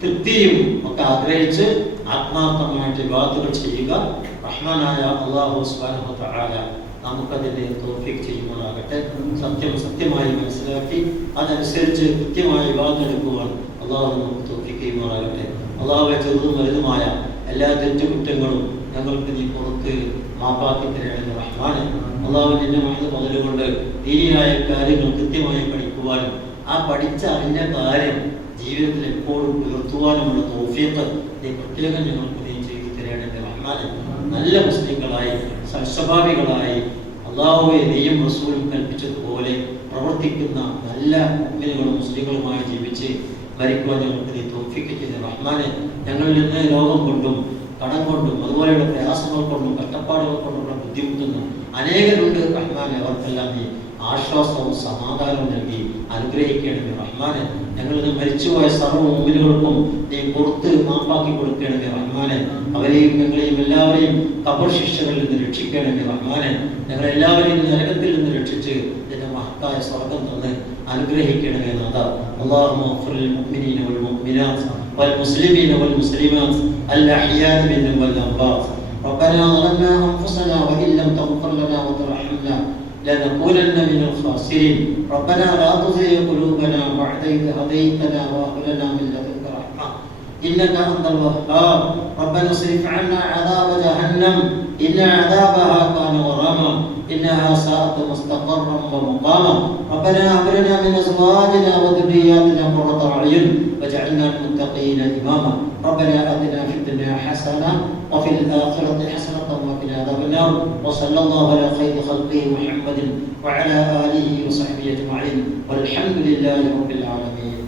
തൃപ്തിയും ഒക്കെ ആഗ്രഹിച്ച് ആത്മാർത്ഥമായിട്ട് ഇബാദത്തുകൾ ചെയ്യുക. റഹ്മാനായ അള്ളാഹു സുബ്ഹാനഹു വ തആല നമുക്കതിനെ തൗഫീഖ് ചെയ്യുമാറാകട്ടെ. സത്യം സത്യമായി മനസ്സിലാക്കി അതനുസരിച്ച് കൃത്യമായി ഇബാദത്ത് എടുക്കുവാൻ അള്ളാഹു നമുക്ക് തൗഫീഖ് ചെയ്യുമാറാകട്ടെ. അള്ളാഹുവെ ചെറുതും വലുതുമായ എല്ലാ തെറ്റുകുറ്റങ്ങളും ഞങ്ങൾക്ക് നീ പുറത്ത് മാപ്പാക്കി തരണമേ റഹ്മാനെ. അള്ളാഹുവിന്റെ മഹത് മുതലുകൊണ്ട് ദീനിയായ കാര്യങ്ങൾ കൃത്യമായി പഠിക്കുവാനും ആ പഠിച്ച അറിഞ്ഞ കാര്യം ജീവിതത്തിൽ എപ്പോഴും പുലർത്തുവാനുമുള്ള തൗഫീഖ് നീ പ്രത്യേകം ഞങ്ങൾക്ക് നീ ചെയ്തു തരണമേ റഹ്മാനെ. നല്ല മുസ്ലിങ്ങളായി സൽസ്വഭാവികളായി അള്ളാഹുവെ നീയും റസൂലും കൽപ്പിച്ചതുപോലെ പ്രവർത്തിക്കുന്ന നല്ല മുഅ്മിനുകളും മുസ്ലിങ്ങളുമായി ജീവിച്ച് മരിക്കുവാൻ ഞങ്ങൾക്ക് നീ തൗഫീഖ് ചെയ്ത റഹ്മാനെ. ഞങ്ങളിൽ നിന്ന് രോഗം കൊണ്ടും കടം കൊണ്ടും അതുപോലെയുള്ള പ്രയാസങ്ങൾ കൊണ്ടും കഷ്ടപ്പാടുകൾ കൊണ്ടുള്ള ബുദ്ധിമുട്ടുന്ന അനേകരുണ്ട് റഹ്മാനെ. അവർക്കെല്ലാം നീ ആശ്വാസവും സമാധാനവും നൽകി അനുഗ്രഹിക്കണമേ റഹ്മാനെ. ഞങ്ങളിൽ നിന്ന് മരിച്ചുപോയ സർവ്വ മുഅ്മിനുകൾക്കും നീ പുറത്ത് മാപ്പാക്കി കൊടുക്കണമേ റഹ്മാനെ. അവരെയും ഞങ്ങളെയും എല്ലാവരെയും ഖബർ ശിക്ഷകളിൽ നിന്ന് രക്ഷിക്കണമേ റഹ്മാനെ. ഞങ്ങളെല്ലാവരെയും നരകത്തിൽ നിന്ന് രക്ഷിച്ച് നിന്റെ മഹത്തായ സ്വർഗ്ഗം തന്ന് അനുഗ്രഹിക്കണമേ നാഥ. അല്ലാഹുമ്മ ഗ്ഫിർ ലിൽ മുഅ്മിനീന വൽ മുഅ്മിനാത്ത് വൽ മുസ്ലിമീന വൽ മുസ്ലിമാത്ത് അൽ അഹ്യാഇ മിൻഹും വൽ അംവാത്ത്. ربنا ظلمنا أنفسنا وإن لم تغفر لنا وترحمنا لنكونن من الخاسرين. ربنا لا تزغ قلوبنا بعد إذ هديتنا وهب لنا من لدنك رحمة إنك أنت الوهاب. ربنا اصرف عنا عذاب جهنم إن عذابها كان غراما إنها ساءت مستقرا ومقاما. ربنا هب لنا من أزواجنا وذرياتنا قرة أعين واجعلنا للمتقين إماما. ربنا آتنا في الدنيا حسنة وفي الآخرة حسنة وقنا عذاب النار. وصلى الله على خير خلقه محمد وعلى آله وصحبه أجمعين والحمد لله رب العالمين.